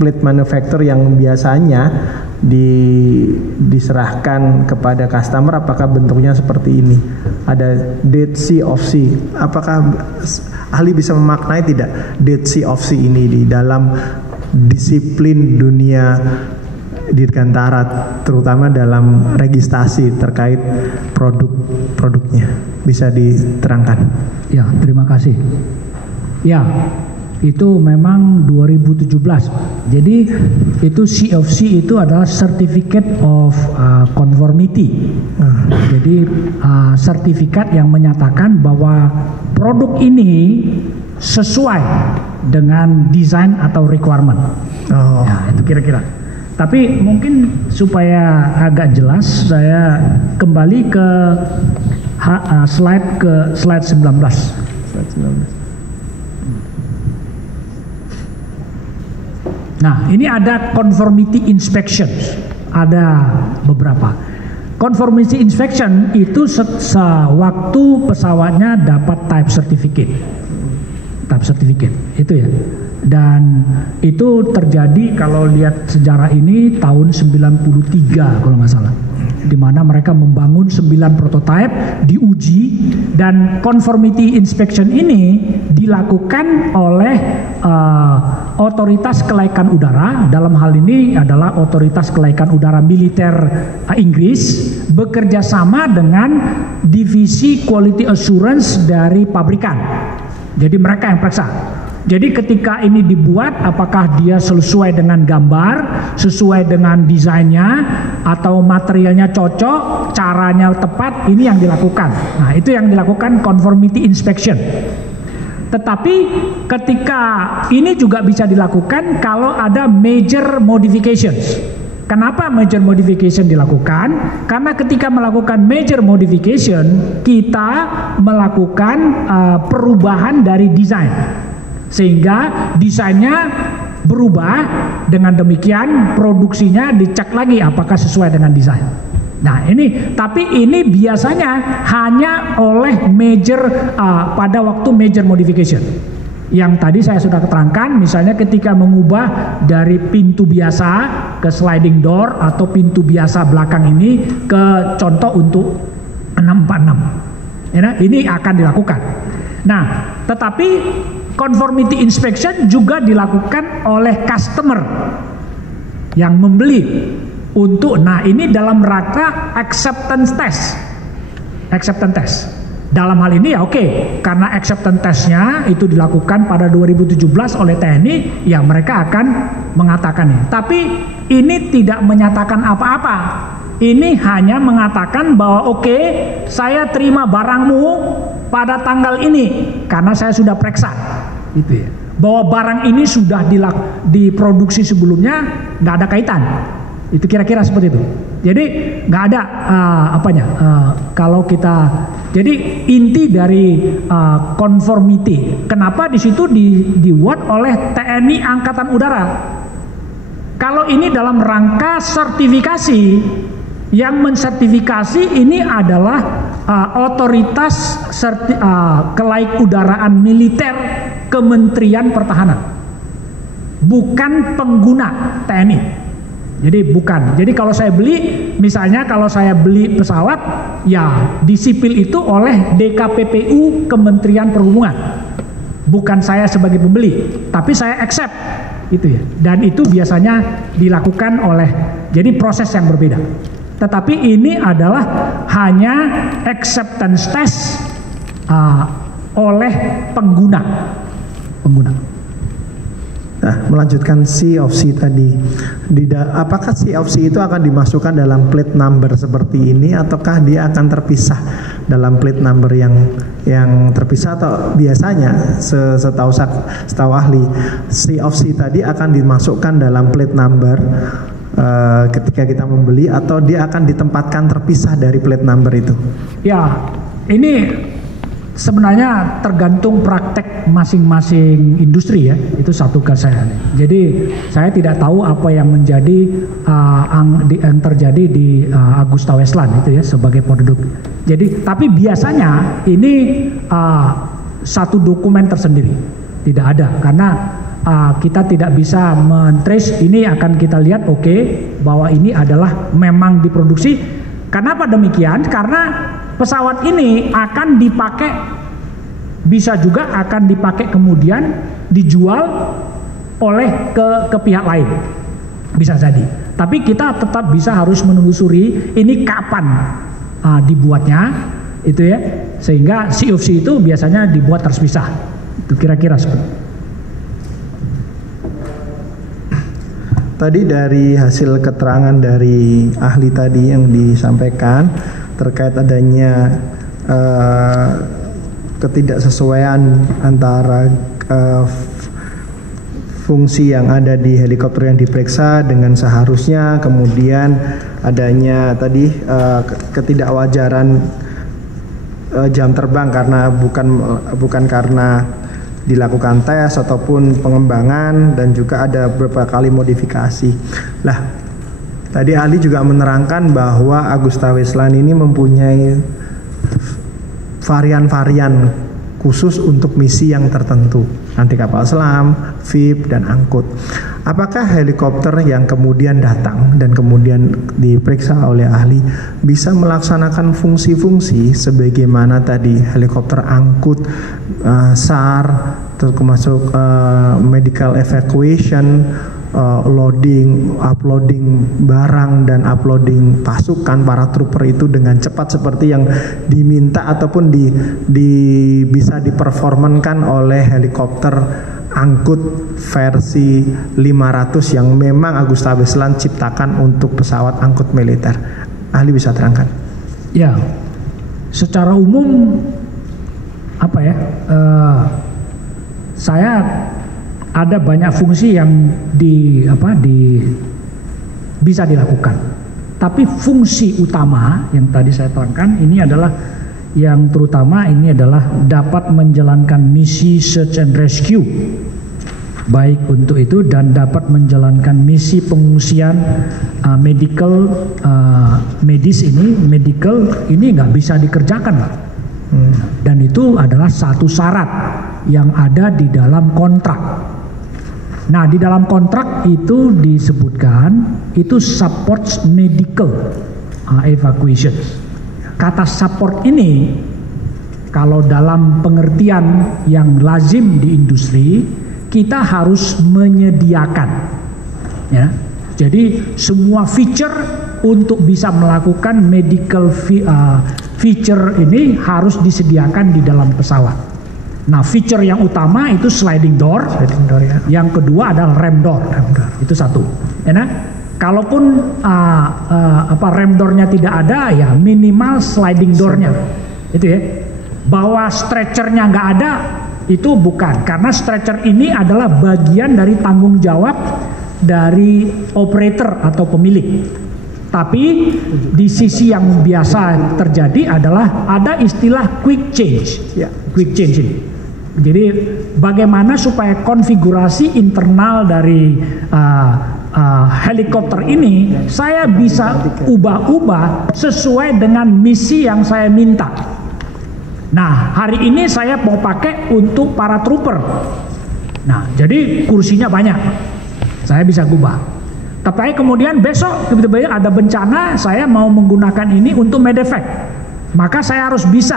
plate manufacturer yang biasanya diserahkan kepada customer, apakah bentuknya seperti ini? Ada date C of C. Apakah ahli bisa memaknai tidak date C of C ini di dalam disiplin dunia dirgantara, terutama dalam registrasi terkait produknya? Bisa diterangkan? Ya, terima kasih. Ya, Itu memang 2017. Jadi itu COC itu adalah Certificate of Conformity. Jadi sertifikat yang menyatakan bahwa produk ini sesuai dengan desain atau requirement. Ya, itu kira-kira. Tapi mungkin supaya agak jelas, saya kembali ke slide 19. Nah, ini ada conformity inspections, ada beberapa. Conformity inspection itu sewaktu pesawatnya dapat type certificate itu ya. Dan itu terjadi kalau lihat sejarah ini tahun 93 kalau nggak salah, di mana mereka membangun 9 prototipe, diuji, dan conformity inspection ini dilakukan oleh otoritas kelaikan udara. Dalam hal ini adalah otoritas kelaikan udara militer Inggris bekerja sama dengan divisi quality assurance dari pabrikan. Jadi mereka yang periksa. Jadi ketika ini dibuat, apakah dia sesuai dengan gambar, sesuai dengan desainnya, atau materialnya cocok, caranya tepat, ini yang dilakukan. Nah, itu yang dilakukan conformity inspection. Tetapi ketika ini juga bisa dilakukan kalau ada major modifications. Kenapa major modification dilakukan? Karena ketika melakukan major modification, kita melakukan perubahan dari desain. Sehingga desainnya berubah, dengan demikian produksinya dicek lagi apakah sesuai dengan desain. Nah ini, tapi ini biasanya hanya oleh major pada waktu major modification. Yang tadi saya sudah keterangkan, misalnya ketika mengubah dari pintu biasa ke sliding door atau pintu biasa belakang ini ke contoh untuk 646. Ya, ini akan dilakukan. Nah, tetapi conformity inspection juga dilakukan oleh customer yang membeli untuk, nah ini dalam rangka acceptance test. Dalam hal ini ya oke, karena acceptance testnya itu dilakukan pada 2017 oleh TNI, ya mereka akan mengatakan ini. Tapi ini tidak menyatakan apa-apa. Ini hanya mengatakan bahwa oke, saya terima barangmu pada tanggal ini karena saya sudah periksa, gitu ya. Bahwa barang ini sudah diproduksi sebelumnya, nggak ada kaitan. Itu kira-kira seperti itu. Jadi nggak ada kalau kita, jadi inti dari conformity. Kenapa di situ dibuat oleh TNI Angkatan Udara? Kalau ini dalam rangka sertifikasi, yang mensertifikasi ini adalah otoritas kelaik udaraan militer Kementerian Pertahanan, bukan pengguna TNI. Jadi bukan. Jadi kalau saya beli, misalnya kalau saya beli pesawat, ya disipil itu oleh DKPPU Kementerian Perhubungan, bukan saya sebagai pembeli, tapi saya accept itu ya. Dan itu biasanya dilakukan oleh, jadi proses yang berbeda. Tetapi ini adalah hanya acceptance test oleh pengguna. Nah, melanjutkan C of C tadi, apakah C of C itu akan dimasukkan dalam plate number seperti ini, ataukah dia akan terpisah dalam plate number yang terpisah, atau biasanya setahu ahli C of C tadi akan dimasukkan dalam plate number ketika kita membeli, atau dia akan ditempatkan terpisah dari plate number itu? Ya, ini sebenarnya tergantung praktek masing-masing industri ya, itu satu ke saya. Jadi saya tidak tahu apa yang menjadi yang terjadi di Agusta Westland itu ya sebagai produk. Jadi tapi biasanya ini satu dokumen tersendiri, tidak ada, karena kita tidak bisa men-trace. Ini akan kita lihat bahwa ini adalah memang diproduksi. Kenapa demikian? Karena pesawat ini akan dipakai, bisa juga akan dipakai kemudian dijual oleh ke pihak lain, bisa jadi. Tapi kita tetap harus menelusuri ini kapan dibuatnya, itu ya, sehingga COC itu biasanya dibuat terpisah. Itu kira-kira seperti. tadi dari hasil keterangan dari ahli tadi yang disampaikan terkait adanya ketidaksesuaian antara fungsi yang ada di helikopter yang diperiksa dengan seharusnya, kemudian adanya tadi ketidakwajaran jam terbang karena bukan karena dilakukan tes ataupun pengembangan, dan juga ada beberapa kali modifikasi. Lah, tadi ahli juga menerangkan bahwa Agusta Westland ini mempunyai varian-varian khusus untuk misi yang tertentu, anti kapal selam, VIP, dan angkut. Apakah helikopter yang kemudian datang dan kemudian diperiksa oleh ahli bisa melaksanakan fungsi-fungsi sebagaimana tadi helikopter angkut, SAR, termasuk medical evacuation, loading, uploading barang dan uploading pasukan para trooper itu dengan cepat seperti yang diminta ataupun bisa diperformankan oleh helikopter angkut versi 500 yang memang Agusta Westland ciptakan untuk pesawat angkut militer. Ahli bisa terangkan? Ya, secara umum saya ada banyak fungsi yang bisa dilakukan. Tapi fungsi utama yang tadi saya terangkan ini adalah dapat menjalankan misi search and rescue, baik untuk itu, dan dapat menjalankan misi pengungsian medis ini nggak bisa dikerjakan, Pak. Dan itu adalah satu syarat yang ada di dalam kontrak. Nah, di dalam kontrak itu disebutkan itu supports medical evacuation. Kata support ini kalau dalam pengertian yang lazim di industri, kita harus menyediakan, ya. Jadi semua feature untuk bisa melakukan medical feature ini harus disediakan di dalam pesawat. Nah, feature yang utama itu sliding door ya. Yang kedua adalah rem door. Itu satu. Ya, nah? Kalaupun rem door-nya tidak ada, ya minimal sliding door-nya. Itu ya. Bahwa stretcher-nya nggak ada, itu bukan. Karena stretcher ini adalah bagian dari tanggung jawab dari operator atau pemilik. Tapi di sisi yang biasa terjadi adalah ada istilah quick change. Quick change ini. Jadi bagaimana supaya konfigurasi internal dari helikopter ini saya bisa ubah-ubah sesuai dengan misi yang saya minta. Nah, hari ini saya mau pakai untuk para trooper. Nah, jadi kursinya banyak. Saya bisa ubah. Tapi kemudian besok tiba-tiba ada bencana, saya mau menggunakan ini untuk medevac. Maka saya harus bisa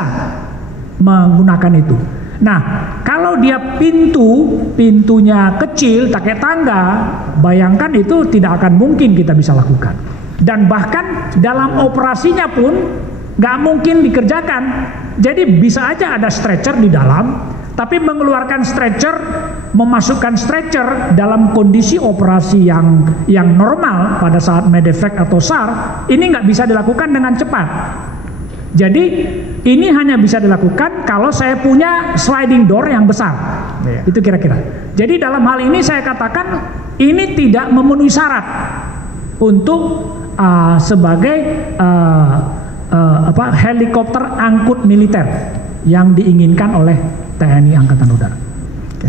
menggunakan itu. Nah, kalau dia pintunya kecil, pakai tangga, bayangkan itu tidak akan mungkin kita bisa lakukan. Dan bahkan dalam operasinya pun nggak mungkin dikerjakan. Jadi bisa aja ada stretcher di dalam, tapi mengeluarkan stretcher, memasukkan stretcher dalam kondisi operasi yang normal pada saat medevac atau SAR, ini nggak bisa dilakukan dengan cepat. Jadi ini hanya bisa dilakukan kalau saya punya sliding door yang besar. Itu kira-kira. Jadi dalam hal ini saya katakan ini tidak memenuhi syarat untuk sebagai helikopter angkut militer yang diinginkan oleh TNI Angkatan Udara. Oke.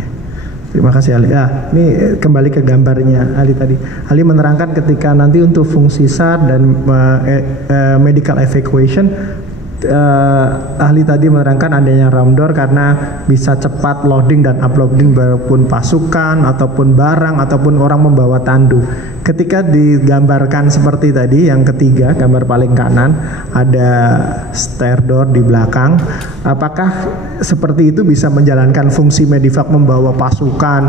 Terima kasih Ali. Ini kembali ke gambarnya Ali tadi. Ali menerangkan ketika nanti untuk fungsi SAR dan medical evacuation, ahli tadi menerangkan adanya ram door karena bisa cepat loading dan uploading walaupun pasukan ataupun barang ataupun orang membawa tandu. Ketika digambarkan seperti tadi yang ketiga, gambar paling kanan ada stair door di belakang, apakah seperti itu bisa menjalankan fungsi medevac, membawa pasukan,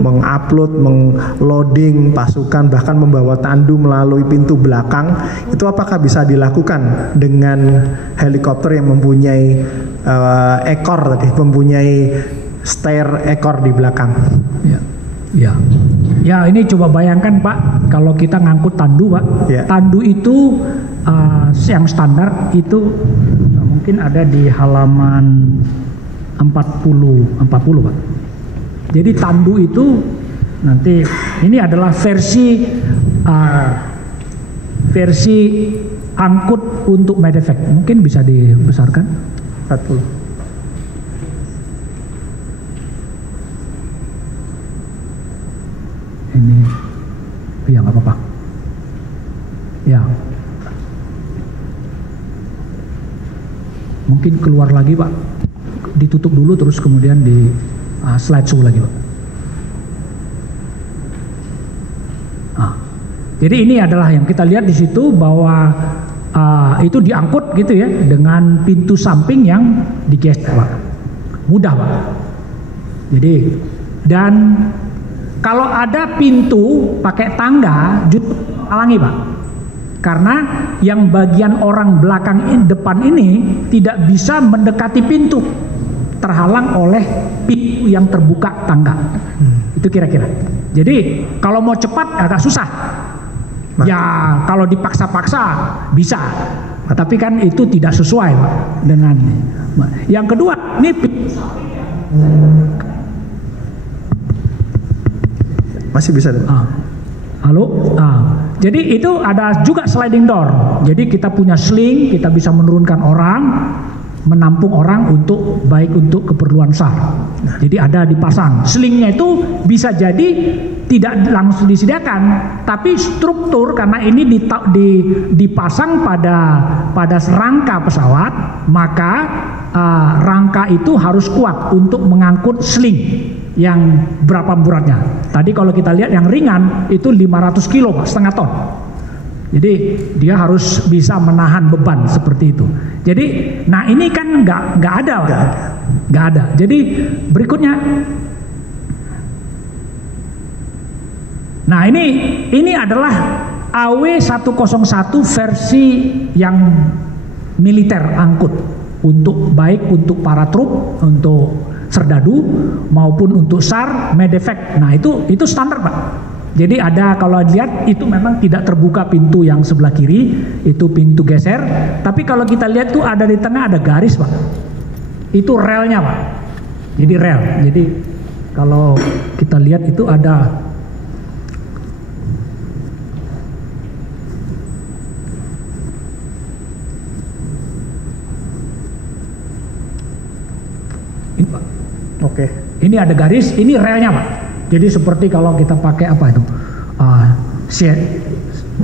mengupload, mengloading pasukan, bahkan membawa tandu melalui pintu belakang? Itu apakah bisa dilakukan dengan helikopter yang mempunyai ekor tadi, mempunyai stair ekor di belakang? Ya. Ya ini coba bayangkan Pak, kalau kita ngangkut tandu Pak, Ya. tandu itu yang standar itu mungkin ada di halaman 40 Pak. Jadi tandu itu nanti ini adalah versi angkut untuk medevac. Mungkin bisa dibesarkan 40. Ini ya nggak apa-apa ya, mungkin keluar lagi Pak, ditutup dulu terus kemudian di slide show lagi Pak. Jadi ini adalah yang kita lihat di situ bahwa itu diangkut gitu ya dengan pintu samping yang digeser Pak, mudah Pak. Jadi dan kalau ada pintu pakai tangga, justru halangi Pak. Karena yang bagian orang belakang depan ini tidak bisa mendekati pintu, terhalang oleh pintu yang terbuka tangga. Itu kira-kira. Jadi kalau mau cepat agak susah. Ya kalau dipaksa-paksa bisa, tapi kan itu tidak sesuai Pak dengan. Yang kedua ini Masih bisa. Halo. Jadi itu ada juga sliding door. Jadi kita punya sling, kita bisa menurunkan orang, menampung orang untuk baik untuk keperluan SAR. Jadi ada dipasang. Slingnya itu bisa jadi tidak langsung disediakan, tapi struktur karena ini dipasang pada rangka pesawat, maka rangka itu harus kuat untuk mengangkut sling yang berapa beratnya. Tadi kalau kita lihat yang ringan itu 500 kilo Pak, setengah ton. Jadi dia harus bisa menahan beban seperti itu. Jadi, nah ini kan nggak ada. Jadi berikutnya, nah ini adalah AW101 versi yang militer angkut untuk baik untuk para truk, untuk serdadu maupun untuk SAR, medevac. Nah itu standar Pak. Jadi ada kalau lihat itu memang tidak terbuka pintu yang sebelah kiri, itu pintu geser. Tapi kalau kita lihat tuh ada di tengah ada garis Pak. Itu relnya Pak. Jadi rel. Jadi kalau kita lihat itu ada ini Pak. Oke. Ini ada garis, ini relnya Pak. Jadi seperti kalau kita pakai apa itu?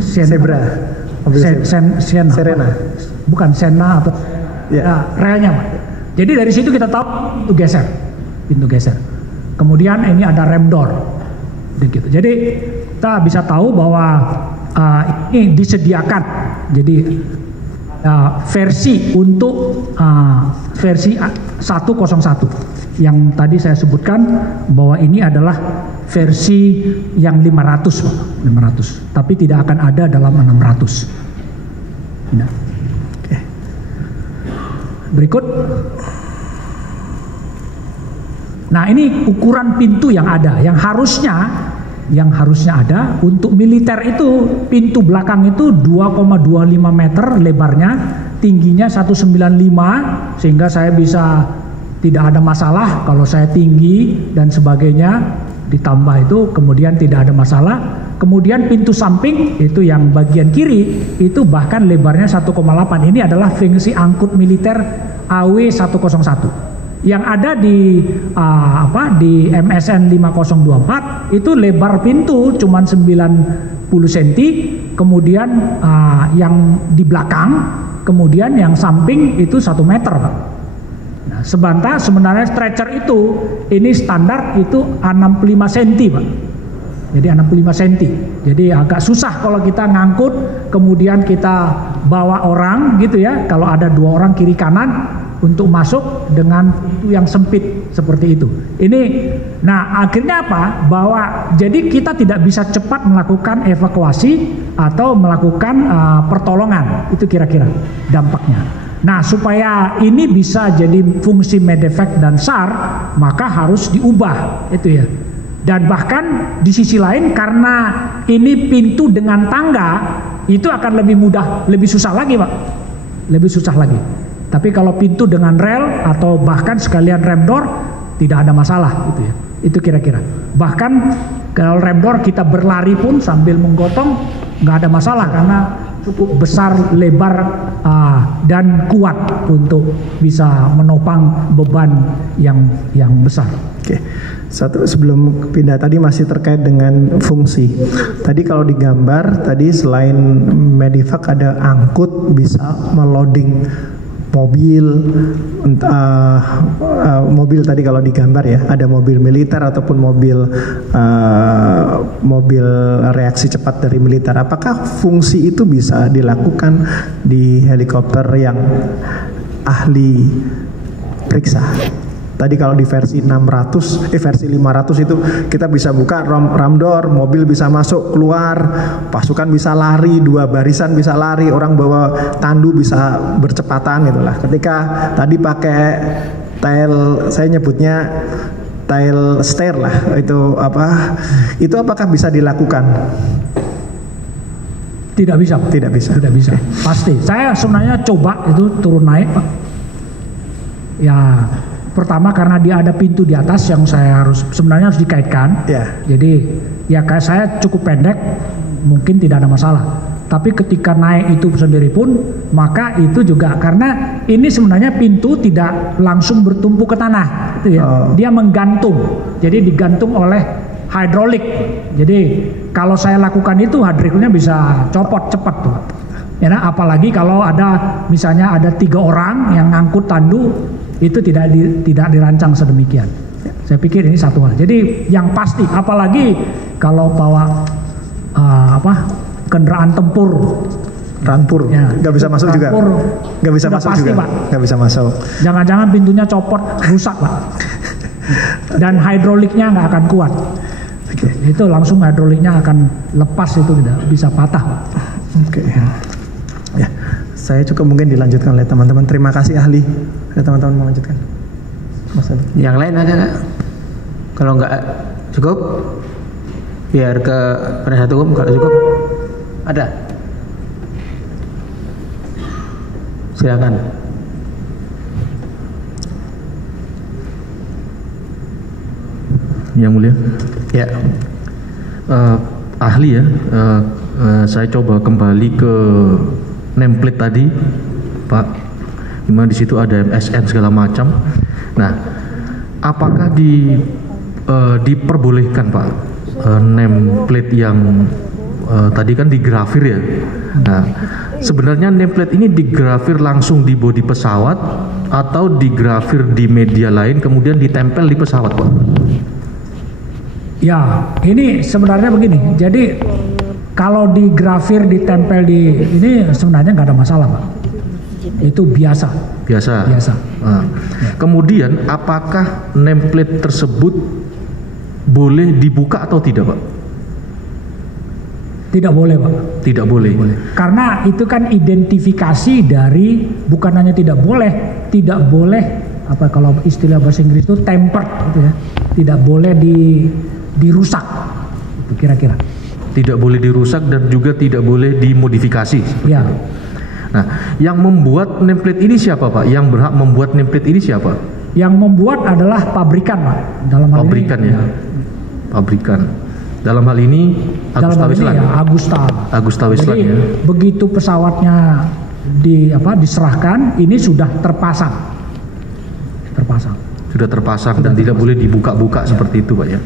Zebra. Serena. Bukan Sena atau relnya Pak. Jadi dari situ kita tahu pintu geser. Kemudian ini ada rem door. Gitu. Jadi kita bisa tahu bahwa ini disediakan. Jadi versi untuk versi 101 yang tadi saya sebutkan bahwa ini adalah versi yang 500 Pak, 500. Tapi tidak akan ada dalam 600. Nah. Oke. Berikut. Nah, ini ukuran pintu yang ada, yang harusnya ada untuk militer itu pintu belakang itu 2,25 meter lebarnya, tingginya 195 sehingga saya bisa tidak ada masalah kalau saya tinggi dan sebagainya, ditambah itu kemudian tidak ada masalah. Kemudian pintu samping itu yang bagian kiri itu bahkan lebarnya 1,8. Ini adalah fungsi angkut militer AW101 yang ada di di MSN 5024 itu lebar pintu cuma 90 cm, kemudian yang di belakang, kemudian yang samping itu 1 meter Pak. Nah, sebenarnya stretcher itu ini standar itu 65 cm Pak. Jadi 65 cm. Jadi agak susah kalau kita ngangkut kemudian kita bawa orang gitu ya. Kalau ada 2 orang kiri kanan untuk masuk dengan pintu yang sempit seperti itu. Ini, nah akhirnya apa? Bahwa jadi kita tidak bisa cepat melakukan evakuasi atau melakukan pertolongan. Itu kira-kira dampaknya. Nah supaya ini bisa jadi fungsi medevac dan SAR, maka harus diubah itu ya. Dan bahkan di sisi lain karena ini pintu dengan tangga itu akan lebih mudah, lebih susah lagi Pak, lebih susah lagi. Tapi kalau pintu dengan rel atau bahkan sekalian rem door tidak ada masalah gitu ya. Itu kira-kira. Bahkan kalau rem door kita berlari pun sambil menggotong nggak ada masalah karena cukup besar, lebar dan kuat untuk bisa menopang beban yang besar. Oke. Satu sebelum pindah tadi masih terkait dengan fungsi. Tadi kalau digambar tadi selain Medivac ada angkut bisa meloading mobil, mobil tadi kalau digambar ya ada mobil militer ataupun mobil reaksi cepat dari militer. Apakah fungsi itu bisa dilakukan di helikopter yang ahli periksa? Tadi kalau di versi 500 itu kita bisa buka ram door, mobil bisa masuk keluar, pasukan bisa lari, 2 barisan bisa lari, orang bawa tandu bisa bercepatan gitulah. Ketika tadi pakai tail, saya nyebutnya tail stair lah, itu apa? Itu apakah bisa dilakukan? Tidak bisa. Tidak bisa. Tidak bisa. Pasti. Saya sebenarnya coba itu turun naik Pak. Ya. Pertama karena dia ada pintu di atas yang saya sebenarnya harus dikaitkan. Jadi ya kayak saya cukup pendek, mungkin tidak ada masalah. Tapi ketika naik itu sendiri pun, maka itu juga karena ini sebenarnya pintu tidak langsung bertumpu ke tanah, gitu ya. Dia menggantung, jadi digantung oleh hidrolik. Jadi kalau saya lakukan itu hidroliknya bisa copot cepat tuh. Ya, apalagi kalau ada misalnya ada 3 orang yang ngangkut tandu. Itu tidak dirancang sedemikian. Saya pikir ini satu hal. Jadi yang pasti, apalagi kalau bawa kendaraan tempur, rampur, ya, nggak bisa masuk juga, nggak bisa masuk pasti, juga, nggak bisa masuk. Jangan-jangan pintunya copot, rusak Pak. Dan hidroliknya nggak akan kuat. Itu langsung hidroliknya akan lepas, itu tidak bisa patah Pak. Ya. Saya cukup mungkin dilanjutkan oleh teman-teman. Terima kasih ahli. Ada teman-teman mau lanjutkan? Mas Ali. Yang lain ada nggak? Kalau nggak cukup, biar ke penasihat hukum. Kalau cukup, ada. Silakan. Yang mulia. Ya. Ahli ya. Saya coba kembali ke template tadi, Pak, dimana di situ ada MSN segala macam. Nah, apakah diperbolehkan Pak nameplate yang tadi kan digrafir ya? Nah, sebenarnya nameplate ini digrafir langsung di bodi pesawat atau digrafir di media lain kemudian ditempel di pesawat, Pak? Ya, ini sebenarnya begini. Jadi kalau di grafir ditempel di ini sebenarnya nggak ada masalah Pak. Itu biasa. Nah, kemudian apakah nameplate tersebut boleh dibuka atau tidak Pak? Tidak boleh Pak. Tidak boleh. Karena itu kan identifikasi dari, bukan hanya tidak boleh apa kalau istilah bahasa Inggris itu tempered gitu ya. Tidak boleh dirusak. Itu kira-kira. Tidak boleh dirusak dan juga tidak boleh dimodifikasi. Ya. Nah, yang membuat nameplate ini siapa Pak? Yang berhak membuat nameplate ini siapa? Yang membuat adalah pabrikan Pak. Dalam hal pabrikan ini, ya. Pabrikan. Dalam hal ini Agusta Wislan. Ya, Agusta Wislan. Jadi ya. Begitu pesawatnya diserahkan, ini sudah terpasang. Sudah terpasang dan tidak boleh dibuka-buka seperti itu Pak ya.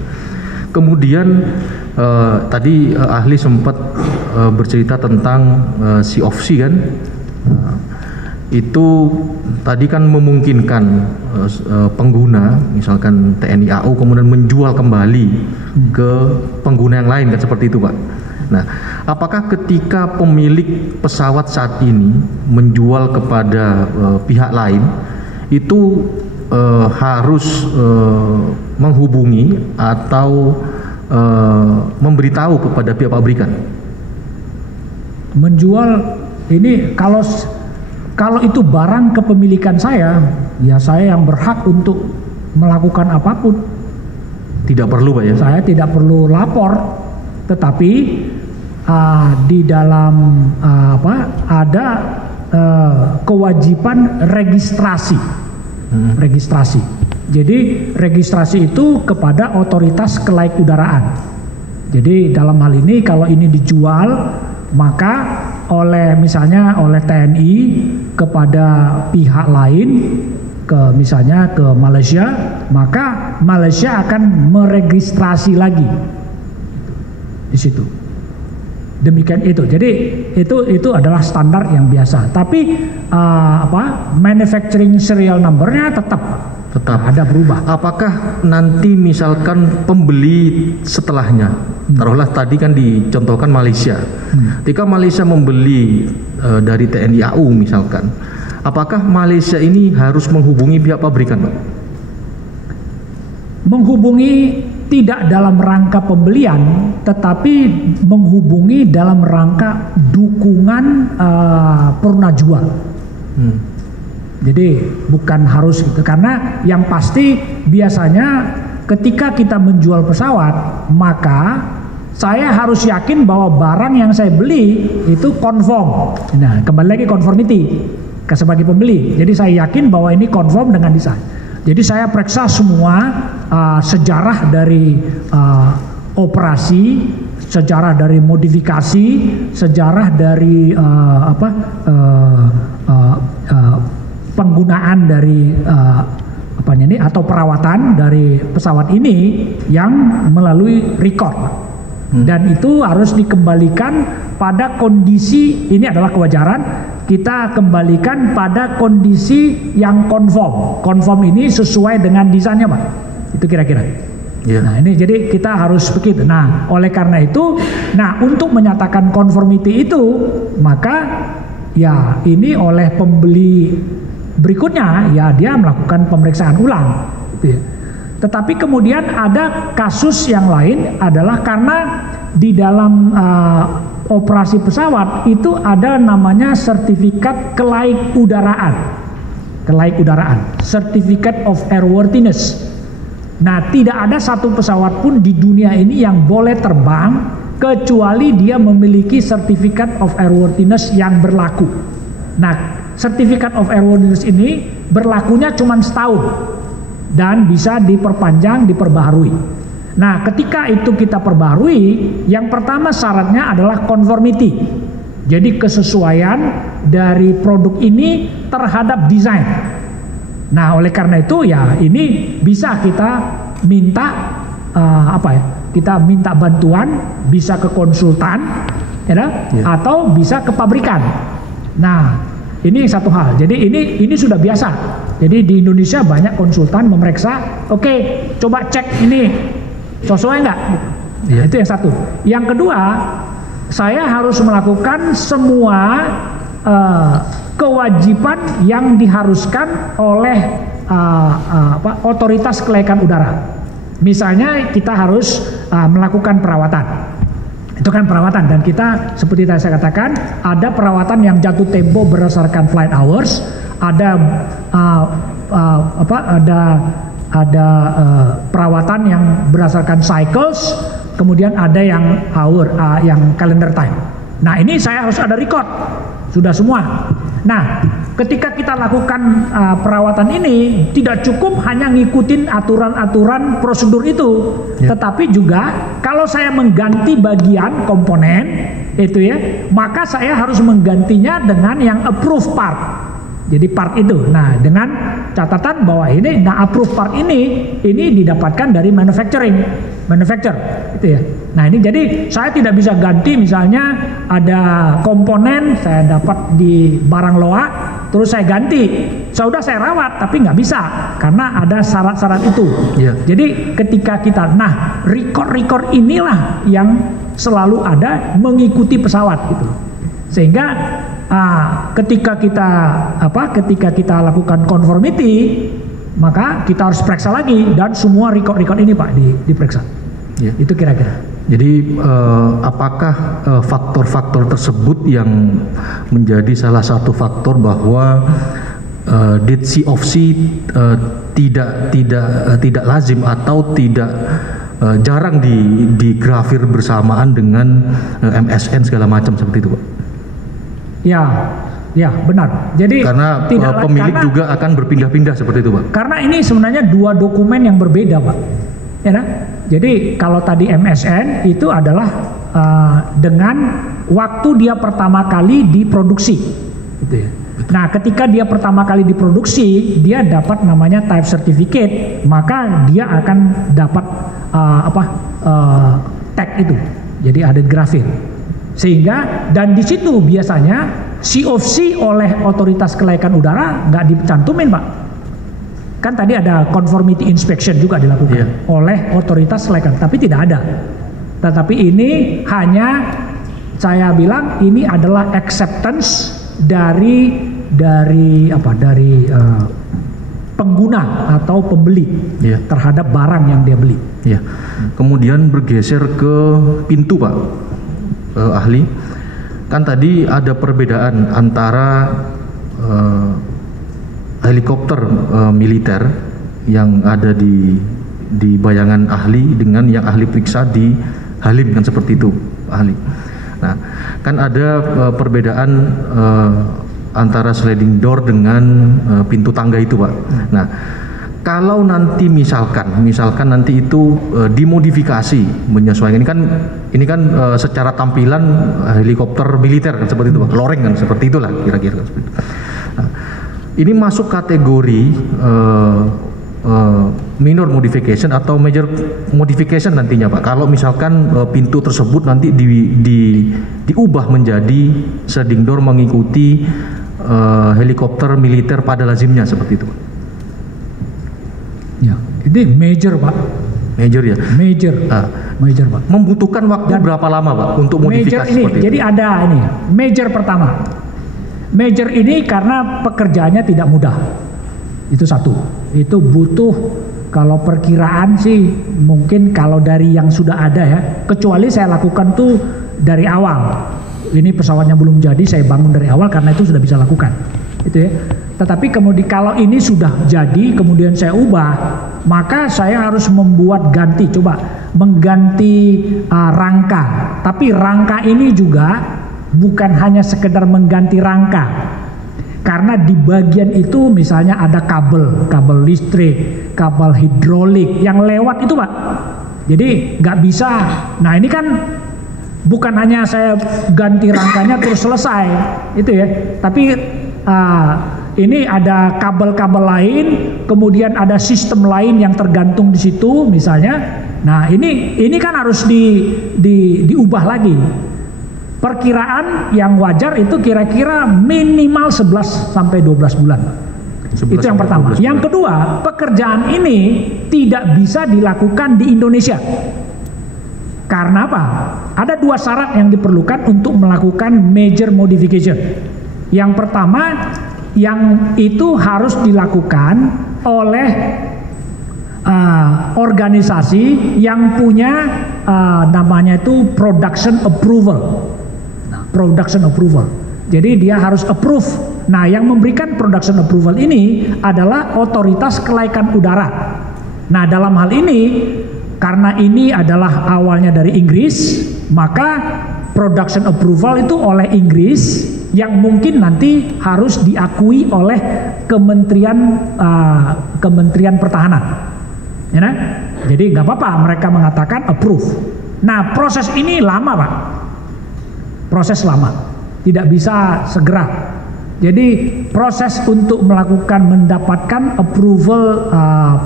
Kemudian tadi ahli sempat bercerita tentang sea of C kan, itu tadi kan memungkinkan pengguna misalkan TNI AU kemudian menjual kembali ke pengguna yang lain kan, seperti itu Pak. Nah, apakah ketika pemilik pesawat saat ini menjual kepada pihak lain itu harus menghubungi atau memberitahu kepada pihak pabrikan? Menjual ini kalau itu barang kepemilikan saya, ya saya yang berhak untuk melakukan apapun. Tidak perlu Pak ya? Saya tidak perlu lapor, tetapi di dalam ada kewajiban registrasi. Registrasi. Jadi registrasi itu kepada otoritas kelaikudaraan. Jadi dalam hal ini kalau ini dijual, maka misalnya oleh TNI kepada pihak lain, misalnya ke Malaysia, maka Malaysia akan meregistrasi lagi di situ. Demikian itu. Jadi itu adalah standar yang biasa. Tapi manufacturing serial numbernya tetap ada berubah. Apakah nanti misalkan pembeli setelahnya, taruhlah tadi kan dicontohkan Malaysia, ketika Malaysia membeli dari TNI AU misalkan, apakah Malaysia ini harus menghubungi pihak pabrikan, Pak? Menghubungi tidak dalam rangka pembelian, tetapi menghubungi dalam rangka dukungan purna jual. Jadi bukan harus gitu, karena yang pasti biasanya ketika kita menjual pesawat, maka saya harus yakin bahwa barang yang saya beli itu conform. Nah, kembali lagi conformity sebagai pembeli. Jadi saya yakin bahwa ini conform dengan desain. Jadi saya periksa semua sejarah dari operasi, sejarah dari modifikasi, sejarah dari penggunaan dari atau perawatan dari pesawat ini yang melalui record. Dan itu harus dikembalikan pada kondisi, ini adalah kewajaran, kita kembalikan pada kondisi yang konform. Konform ini sesuai dengan desainnya, Pak. Itu kira-kira. Nah ini jadi kita harus begitu. Nah oleh karena itu, untuk menyatakan conformity itu, maka ya ini oleh pembeli berikutnya ya dia melakukan pemeriksaan ulang. Gitu ya. Tetapi kemudian ada kasus yang lain adalah karena di dalam operasi pesawat itu ada namanya sertifikat kelaikudaraan, certificate of airworthiness. Nah, tidak ada satu pesawat pun di dunia ini yang boleh terbang kecuali dia memiliki certificate of airworthiness yang berlaku. Nah, certificate of airworthiness ini berlakunya cuma setahun dan bisa diperpanjang, diperbaharui. Nah, ketika itu kita perbaharui, yang pertama syaratnya adalah conformity. Jadi kesesuaian dari produk ini terhadap desain. Nah, oleh karena itu ya ini bisa kita minta kita minta bantuan, bisa ke konsultan, atau bisa ke pabrikan. Nah, ini satu hal. Jadi ini sudah biasa. Jadi di Indonesia banyak konsultan memeriksa, oke, coba cek ini sesuai nggak? Nah, itu yang satu. Yang kedua, saya harus melakukan semua kewajiban yang diharuskan oleh otoritas kelaikan udara. Misalnya kita harus melakukan perawatan. Itu kan perawatan, dan kita seperti tadi saya katakan ada perawatan yang jatuh tempo berdasarkan flight hours, ada perawatan yang berdasarkan cycles, kemudian ada yang yang calendar time. Nah, ini saya harus ada record, sudah semua. Nah, ketika kita lakukan perawatan ini tidak cukup hanya ngikutin aturan-aturan prosedur itu, tetapi juga kalau saya mengganti bagian komponen itu ya, maka saya harus menggantinya dengan yang approved part. Jadi part itu. Nah, dengan catatan bahwa ini approved part ini didapatkan dari manufacture itu ya. Nah, ini jadi saya tidak bisa ganti, misalnya ada komponen saya dapat di barang loa terus saya ganti. Sudah saya rawat tapi nggak bisa karena ada syarat-syarat itu. Jadi ketika kita record inilah yang selalu ada mengikuti pesawat gitu. Sehingga ketika kita lakukan conformity, maka kita harus periksa lagi dan semua record ini Pak diperiksa. Itu kira-kira. Jadi apakah faktor-faktor tersebut yang menjadi salah satu faktor bahwa DCOFC tidak lazim atau tidak jarang digrafir bersamaan dengan MSN segala macam seperti itu, Pak. Ya, benar. Jadi karena pemilik juga akan berpindah-pindah seperti itu, Pak. Karena ini sebenarnya dua dokumen yang berbeda, Pak. Ya, nah? Jadi kalau tadi MSN itu adalah dengan waktu dia pertama kali diproduksi, gitu ya. Nah, ketika dia pertama kali diproduksi, dia dapat namanya type certificate, maka dia akan dapat tag itu. Jadi ada grafir. Sehingga dan di situ biasanya COC oleh otoritas kelaikan udara nggak dicantumin, Pak. Kan tadi ada conformity inspection juga dilakukan oleh otoritas kelaikan, tapi tidak ada. Tetapi ini hanya saya bilang ini adalah acceptance dari pengguna atau pembeli terhadap barang yang dia beli. Kemudian bergeser ke pintu, Pak. Ahli, kan tadi ada perbedaan antara helikopter militer yang ada di bayangan ahli dengan yang ahli periksa di Halim, kan seperti itu, ahli. Nah, kan ada perbedaan antara sliding door dengan pintu tangga itu, Pak. Nah, kalau nanti misalkan nanti itu dimodifikasi menyesuaikan, ini kan secara tampilan helikopter militer kan seperti itu, Pak. Loreng kan seperti itulah kira-kira kan seperti itu. Nah, ini masuk kategori minor modification atau major modification nantinya, Pak. Kalau misalkan pintu tersebut nanti diubah menjadi sliding door mengikuti helikopter militer pada lazimnya seperti itu, Pak. Ya, ini major, Pak. Major ya. Major, Pak. Membutuhkan waktu berapa lama, Pak, untuk modifikasi ini, seperti itu? Jadi ada ini, major pertama. Major ini karena pekerjaannya tidak mudah. Itu satu. Itu butuh, kalau perkiraan sih mungkin kalau dari yang sudah ada ya, kecuali saya lakukan tuh dari awal. Ini pesawatnya belum jadi, saya bangun dari awal karena itu sudah bisa lakukan. Itu ya. Tetapi kemudian kalau ini sudah jadi, kemudian saya ubah, maka saya harus membuat mengganti rangka. Tapi rangka ini juga bukan hanya sekedar mengganti rangka, karena di bagian itu misalnya ada kabel listrik, kabel hidrolik yang lewat itu, Pak. Jadi nggak bisa. Nah, ini kan bukan hanya saya ganti rangkanya terus selesai, itu ya. Tapi ini ada kabel-kabel lain, kemudian ada sistem lain yang tergantung di situ misalnya. Nah, ini kan harus diubah lagi. Perkiraan yang wajar itu kira-kira minimal 11 sampai 12 bulan. Itu yang pertama. Yang kedua, pekerjaan ini tidak bisa dilakukan di Indonesia. Karena apa? Ada dua syarat yang diperlukan untuk melakukan major modification. Yang pertama, yang itu harus dilakukan oleh organisasi yang punya namanya itu production approval. Production approval. Jadi dia harus approve. Nah, yang memberikan production approval ini adalah otoritas kelaikan udara. Nah, dalam hal ini karena ini adalah awalnya dari Inggris, maka production approval itu oleh Inggris yang mungkin nanti harus diakui oleh Kementerian Pertahanan. Ya, nah? Jadi nggak apa-apa mereka mengatakan approve. Nah, proses ini lama, Pak. Proses lama, tidak bisa segera. Jadi proses untuk mendapatkan approval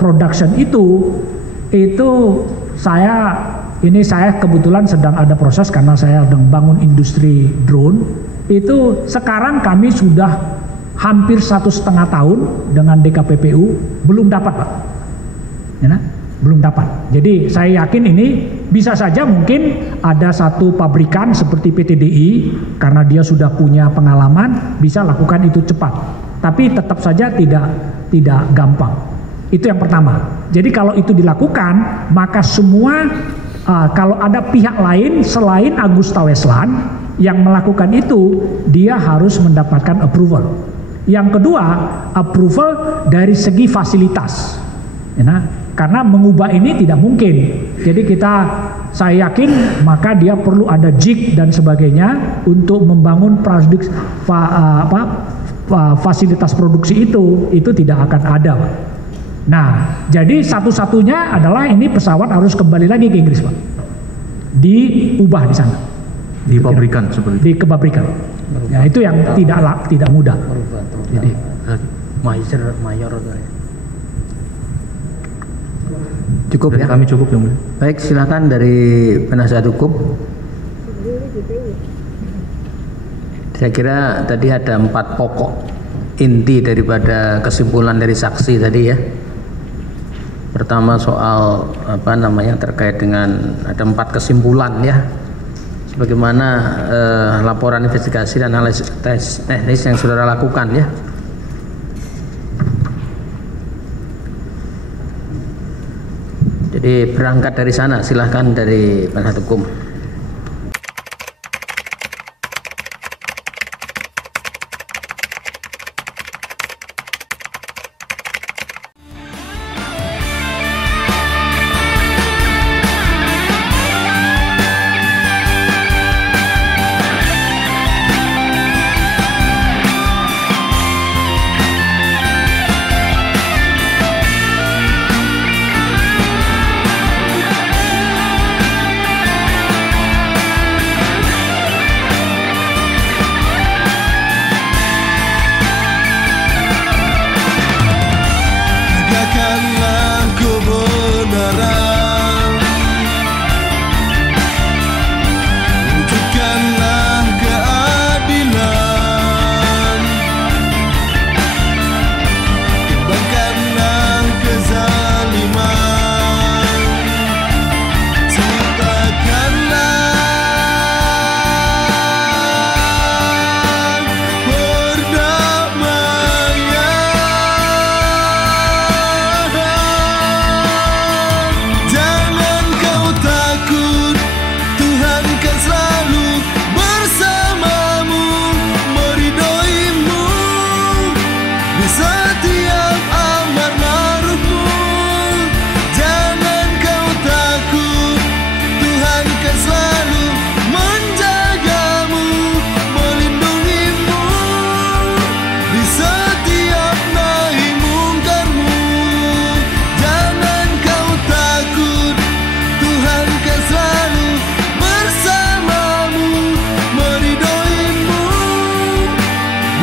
production itu saya kebetulan sedang ada proses karena saya sedang bangun industri drone. Itu sekarang kami sudah hampir 1,5 tahun dengan DKPPU belum dapat, Pak. Ya, nah? Belum dapat. Jadi saya yakin ini bisa saja mungkin ada satu pabrikan seperti PTDI karena dia sudah punya pengalaman bisa lakukan itu cepat. Tapi tetap saja tidak gampang. Itu yang pertama. Jadi kalau itu dilakukan, maka semua kalau ada pihak lain selain Agusta-Westland yang melakukan itu, dia harus mendapatkan approval. Yang kedua, approval dari segi fasilitas. Ya, nah, karena mengubah ini tidak mungkin. Jadi saya yakin maka dia perlu ada JIK dan sebagainya untuk membangun fasilitas produksi itu tidak akan ada. Nah, jadi satu-satunya adalah ini pesawat harus kembali lagi ke Inggris, Pak. Diubah di sana. Di pabrikan seperti itu. Di kepabrikan. Ya, itu yang tidak mudah. Jadi mayor cukup dari ya. Kami cukup yang mulia. Baik, silakan dari penasihat hukum. Saya kira tadi ada 4 pokok inti daripada kesimpulan dari saksi tadi ya. Pertama soal terkait dengan ada 4 kesimpulan ya. Sebagaimana laporan investigasi dan analisis teknis yang saudara lakukan ya. Jadi berangkat dari sana, silahkan dari penasihat hukum.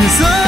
Bisa